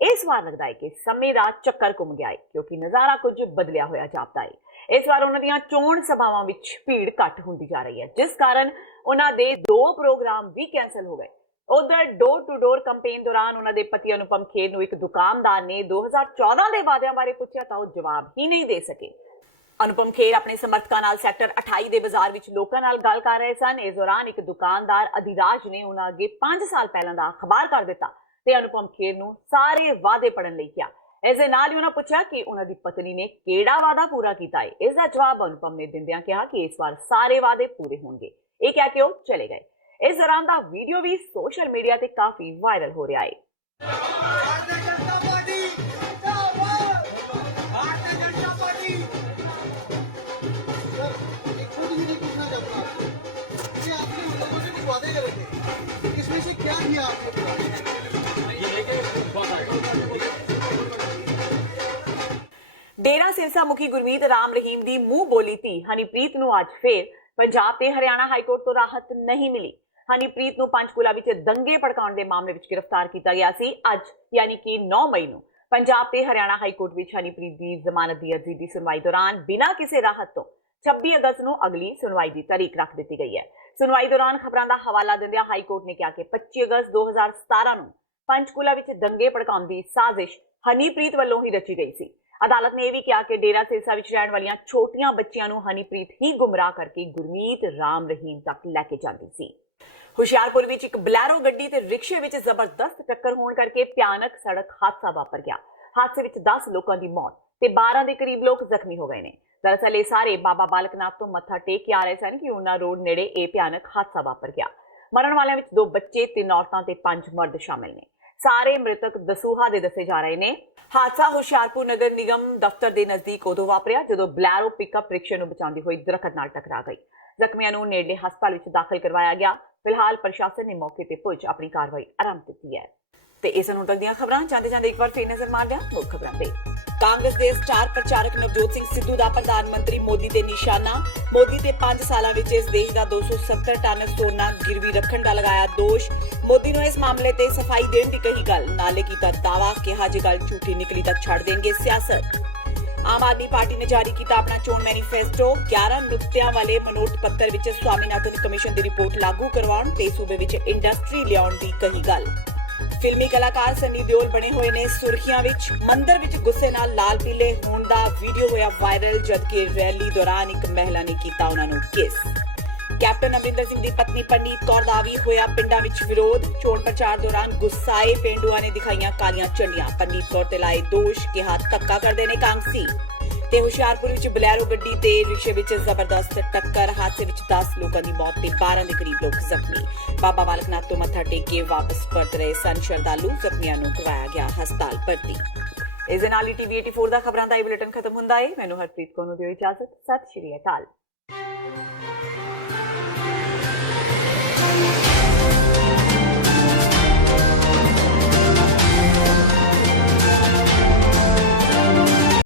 ਇਸ ਵਾਰ ਲੱਗਦਾ ਹੈ ਕਿ ਸਮੇਂ ਦਾ ਚੱਕਰ ਘੁੰਮ ਗਿਆ ਹੈ, ਕਿਉਂਕਿ ਨਜ਼ਾਰਾ ਕੁਝ ਬਦਲਿਆ ਹੋਇਆ ਜਾਪਦਾ ਹੈ। ਇਸ ਵਾਰ ਉਹਨਾਂ ਦੀਆਂ ਚੋਣ ਸਭਾਵਾਂ ਵਿੱਚ ਭੀੜ ਘੱਟ ਹੁੰਦੀ ਜਾ ਰਹੀ ਹੈ, ਜਿਸ ਕਾਰਨ ਉਹਨਾਂ ਦੇ 2 ਪ੍ਰੋਗਰਾਮ ਵੀ ਕੈਂਸਲ ਹੋ ਗਏ। ਉਧਰ ਡੋਰ ਟੂ ਡੋਰ ਕੰਪੇਨ ਦੌਰਾਨ ਉਹਨਾਂ ਦੇ ਪਤੀ ਅਨੁਪਮ ਖੇਰ ਨੂੰ ਇੱਕ ਦੁਕਾਨਦਾਰ ਨੇ 2014 ਦੇ ਵਾਅਦਿਆਂ ਬਾਰੇ ਪੁੱਛਿਆ ਤਾਂ ਉਹ ਜਵਾਬ ਹੀ ਨਹੀਂ ਦੇ ਸਕੇ। ਅਨੁਪਮ ਖੇਰ ਆਪਣੇ ਸਮਰਥਕਾਂ ਨਾਲ ਸੈਕਟਰ 28 ਦੇ ਬਾਜ਼ਾਰ ਵਿੱਚ ਲੋਕਾਂ ਨਾਲ ਗੱਲ ਕਰ ਰਹੇ ਸਨ। ਇਸ ਦੌਰਾਨ ਇੱਕ ਦੁਕਾਨਦਾਰ ਅਧਿਰਾਜ ਨੇ ਉਹਨਾਂ ਅੱਗੇ 5 ਸਾਲ ਪਹਿਲਾਂ ਦਾ ਅਖਬਾਰ ਕਰ ਦਿੱਤਾ ਤੇ ਅਨੁਪਮ ਖੇਰ ਨੂੰ ਸਾਰੇ ਵਾਅਦੇ ਪੜ੍ਹਨ ਲਈ ਕਿਹਾ। ਇਸ ਦੇ ਨਾਲ ਹੀ ਉਹਨਾਂ ਪੁੱਛਿਆ ਕਿ ਉਹਨਾਂ ਦੀ ਪਤਨੀ ਨੇ ਕਿਹੜਾ ਵਾਅਦਾ ਪੂਰਾ ਕੀਤਾ ਹੈ। ਇਸ ਦਾ ਜਵਾਬ ਅਨੁਪਮ ਨੇ ਦਿੰਦਿਆਂ ਕਿਹਾ ਕਿ ਇਸ ਵਾਰ ਸਾਰੇ ਵਾਅਦੇ ਪੂਰੇ ਹੋਣਗੇ। ਇਹ ਕਹਿ ਕੇ ਉਹ ਚਲੇ ਗਏ। ਇਸ ਦੌਰਾਨ ਦਾ ਵੀਡੀਓ ਵੀ ਸੋਸ਼ਲ ਮੀਡੀਆ ਤੇ ਕਾਫੀ ਵਾਇਰਲ ਹੋ ਰਿਹਾ ਹੈ। ਡੇਰਾ ਸਿਰਸਾ ਮੁਖੀ ਗੁਰਮੀਤ ਰਾਮ ਰਹੀਮ ਦੀ ਮੂੰਹ ਬੋਲੀ ਧੀ ਹਨੀਪ੍ਰੀਤ ਨੂੰ ਅੱਜ ਫੇਰ ਪੰਜਾਬ ਤੇ ਹਰਿਆਣਾ ਹਾਈਕੋਰਟ ਤੋਂ ਰਾਹਤ ਨਹੀਂ ਮਿਲੀ। ਹਨੀਪ੍ਰੀਤ ਨੂੰ ਪੰਚਕੂਲਾ ਵਿੱਚ ਦੰਗੇ ਭੜਕਾਉਣ ਦੇ ਮਾਮਲੇ ਵਿੱਚ ਗ੍ਰਿਫਤਾਰ ਕੀਤਾ ਗਿਆ ਸੀ। ਅੱਜ ਯਾਨੀ ਕਿ 9 ਮਈ ਨੂੰ ਪੰਜਾਬ ਤੇ ਹਰਿਆਣਾ ਹਾਈਕੋਰਟ ਵਿੱਚ ਹਨੀਪ੍ਰੀਤ ਦੀ ਜ਼ਮਾਨਤ ਦੀ ਅਰਜ਼ੀ ਦੀ ਸੁਣਵਾਈ ਦੌਰਾਨ ਬਿਨਾਂ ਕਿਸੇ ਰਾਹਤ ਤੋਂ 26 ਅਗਸਤ ਨੂੰ ਅਗਲੀ ਸੁਣਵਾਈ ਦੀ ਤਾਰੀਖ ਰੱਖ ਦਿੱਤੀ ਗਈ ਹੈ। ਸੁਣਵਾਈ ਦੌਰਾਨ ਖਬਰਾਂ ਦਾ ਹਵਾਲਾ ਦਿੰਦਿਆਂ ਹਾਈਕੋਰਟ ਨੇ ਕਿਹਾ ਕਿ 25 ਅਗਸਤ 2017 ਨੂੰ ਪੰਚਕੂਲਾ ਵਿੱਚ ਦੰਗੇ ਭੜਕਾਉਣ ਦੀ ਸਾਜ਼ਿਸ਼ ਹਨੀਪ੍ਰੀਤ ਵੱਲੋਂ ਹੀ ਰਚੀ ਗਈ ਸੀ। ਅਦਾਲਤ ਨੇ ਇਹ ਵੀ ਕਿਹਾ ਕਿ ਡੇਰਾ ਸਿਰਸਾ ਵਿੱਚ ਰਹਿਣ ਵਾਲੀਆਂ ਛੋਟੀਆਂ ਬੱਚੀਆਂ ਨੂੰ ਹਨੀਪ੍ਰੀਤ ਹੀ ਗੁੰਮਰਾਹ ਕਰਕੇ ਗੁਰਮੀਤ ਰਾਮ ਰਹੀਮ ਤੱਕ ਲੈ ਕੇ ਜਾਂਦੀ ਸੀ। ਹੁਸ਼ਿਆਰਪੁਰ ਵਿੱਚ ਇੱਕ ਬਲੈਰੋ ਗੱਡੀ ਤੇ ਰਿਕਸ਼ੇ ਵਿੱਚ ਜ਼ਬਰਦਸਤ ਟੱਕਰ ਹੋਣ ਕਰਕੇ ਭਿਆਨਕ ਸੜਕ ਹਾਦਸਾ ਵਾਪਰ ਗਿਆ। ਹਾਦਸੇ ਵਿੱਚ 10 ਲੋਕਾਂ ਦੀ ਮੌਤ ਤੇ 12 ਦੇ ਕਰੀਬ ਲੋਕ ਜ਼ਖਮੀ ਹੋ ਗਏ ਨੇ। ਦਰਅਸਲ ਇਹ ਸਾਰੇ ਬਾਬਾ ਬਾਲਕ ਨਾਥ ਤੋਂ ਮੱਥਾ ਟੇਕ ਕੇ ਆ ਰਹੇ ਸਨ ਕਿ ਉਹਨਾਂ ਰੋਡ ਨੇੜੇ ਇਹ ਭਿਆਨਕ ਹਾਦਸਾ ਵਾਪਰ ਗਿਆ। ਮਰਨ ਵਾਲਿਆਂ ਵਿੱਚ 2 ਬੱਚੇ, 3 ਔਰਤਾਂ ਤੇ 5 ਮਰਦ ਸ਼ਾਮਿਲ ਨੇ। ਸਾਰੇ ਮ੍ਰਿਤਕ ਦਸੂਹਾ ਦੇ ਦੱਸੇ ਜਾ ਰਹੇ ਨੇ। ਹਾਦਸਾ ਹੁਸ਼ਿਆਰਪੁਰ ਨਗਰ ਨਿਗਮ ਦਫ਼ਤਰ ਦੇ ਨਜ਼ਦੀਕ ਉਦੋਂ ਵਾਪਰਿਆ ਜਦੋਂ ਬਲੈਰੋ ਪਿਕਅਪ ਰਿਕਸ਼ੇ ਨੂੰ ਬਚਾਉਂਦੀ ਹੋਈ ਦਰਖਤ ਨਾਲ ਟਕਰਾ ਗਈ। ਜ਼ਖਮੀਆਂ ਨੂੰ ਨੇੜਲੇ ਹਸਪਤਾਲ ਵਿੱਚ ਦਾਖਲ ਕਰਵਾਇਆ ਗਿਆ। ਫਿਲਹਾਲ ਪ੍ਰਸ਼ਾਸਨ ਨੇ ਮੌਕੇ ਤੇ ਪਹੁੰਚ ਆਪਣੀ ਕਾਰਵਾਈ ਆਰੰਭ ਦਿੱਤੀ ਹੈ। ਤੇ ਇਸ ਨੂੰ ਤੱਕ ਦੀਆਂ ਖਬਰਾਂ ਜਾਂਦੇ ਇੱਕ ਵਾਰ ਫੇਰ ਨਜ਼ਰ ਮਾਰਦੇ ਹਾਂ ਮੁੱਖ ਖਬਰਾਂ ਤੇ। ਕਾਂਗਰਸ ਦੇ ਸਟਾਰ ਪ੍ਰਚਾਰਕ ਨਵਜੋਤ ਸਿੰਘ ਸਿੱਧੂ ਦਾ ਪ੍ਰਧਾਨ ਮੰਤਰੀ ਮੋਦੀ ਤੇ ਨਿਸ਼ਾਨਾ। ਮੋਦੀ ਤੇ 5 ਸਾਲਾਂ ਵਿੱਚ ਇਸ ਦੇਸ਼ ਦਾ 270 ਟਨ ਸੋਨਾ ਗਿਰਵੀ ਰੱਖਣ ਦਾ ਲਗਾਇਆ ਦੋਸ਼। ਮੋਦੀ ਨੂੰ ਇਸ ਮਾਮਲੇ ਤੇ ਸਫਾਈ ਦੇਣ ਦੀ ਕਹੀ ਗੱਲ, ਨਾਲੇ ਕੀਤਾ ਦਾਅਵਾ, ਕਿਹਾ ਜੇ ਗੱਲ ਝੂਠੀ ਨਿਕਲੀ ਤਾਂ ਛੱਡ ਦੇਣਗੇ ਸਿਆਸਤ। ਆਮ ਆਦਮੀ ਪਾਰਟੀ ਨੇ ਜਾਰੀ ਕੀਤਾ ਆਪਣਾ ਚੋਣ ਮੈਨੀਫੈਸਟੋ। 11 ਨੁਕਤਿਆਂ ਵਾਲੇ ਮਨੋਟ ਪੱਤਰ ਵਿੱਚ ਸਵਾਮੀਨਾਥਨ ਕਮਿਸ਼ਨ ਦੀ ਰਿਪੋਰਟ ਲਾਗੂ ਕਰਵਾਉਣ ਤੇ ਸੂਬੇ ਵਿੱਚ ਇੰਡਸਟਰੀ ਲਿਆਉਣ ਦੀ ਕਹੀ ਗੱਲ। ਫਿਲਮੀ ਕਲਾਕਾਰ ਸਨੀ ਦਿਓਲ ਬਣੇ ਹੋਏ ਨੇ ਸੁਰਖੀਆਂ ਵਿੱਚ। ਮੰਦਰ ਵਿੱਚ ਗੁੱਸੇ ਨਾਲ ਲਾਲ ਪੀਲੇ ਹੋਣ ਦਾ ਵੀਡੀਓ ਹੋਇਆ ਵਾਇਰਲ, ਜਦਕਿ ਰੈਲੀ ਦੌਰਾਨ ਇੱਕ ਮਹਿਲਾ ਨੇ ਕੀਤਾ ਉਹਨਾਂ ਨੂੰ ਕਿਸ। ਕੈਪਟਨ ਅਮਰਿੰਦਰ ਸਿੰਘ ਦੀ ਪਤਨੀ ਪਰਨੀਤ ਕੌਰ ਦਾ ਵੀ ਹੋਇਆ ਪਿੰਡਾਂ ਵਿੱਚ ਵਿਰੋਧ। ਚੋਣ ਪ੍ਰਚਾਰ ਦੌਰਾਨ ਗੁੱਸਾਏ ਪੇਂਡੂਆਂ ਨੇ ਦਿਖਾਈਆਂ ਕਾਲੀਆਂ ਝੰਡੀਆਂ। ਪਰਨੀਤ ਕੌਰ ਤੇ ਲਾਏ ਦੋਸ਼, ਕਿਹਾ ਧੱਕਾ ਕਰਦੇ ਨੇ ਕਾਂਗਸੀ। ਤੇ ਹੁਸ਼ਿਆਰਪੁਰ ਵਿੱਚ ਬਲੈਰੋ ਗੱਡੀ ਤੇ ਰਿਕਸ਼ੇ ਵਿੱਚ ਜ਼ਬਰਦਸਤ ਟੱਕਰ। ਹਾਦਸੇ ਵਿੱਚ 10 ਲੋਕਾਂ ਦੀ ਮੌਤ ਤੇ 12 ਦੇ ਕਰੀਬ ਲੋਕ ਜ਼ਖਮੀ। ਬਾਬਾ ਬਾਲਕ ਨਾਥ ਤੋਂ ਮੱਥਾ ਟੇਕ ਕੇ ਵਾਪਸ ਪਰਤ ਰਹੇ ਸਨ ਸ਼ਰਧਾਲੂ। ਜ਼ਖਮੀਆਂ ਨੂੰ ਕਰਵਾਇਆ ਗਿਆ ਹਸਪਤਾਲ ਭਰਤੀ। ਇਸ ਦੇ ਨਾਲ ਹੀ TV 84 ਦਾ ਖਬਰਾਂ ਦਾ ਇਹ ਬੁਲੇਟਿਨ ਖਤਮ ਹੁੰਦਾ ਹੈ। ਮੈਨੂੰ ਹਰਪ੍ਰੀਤ ਕੌਰ ਨੂੰ ਦਿਓ ਇਜਾਜ਼ਤ। ਸਤਿ ਸ਼੍ਰੀ ਅਕਾਲ।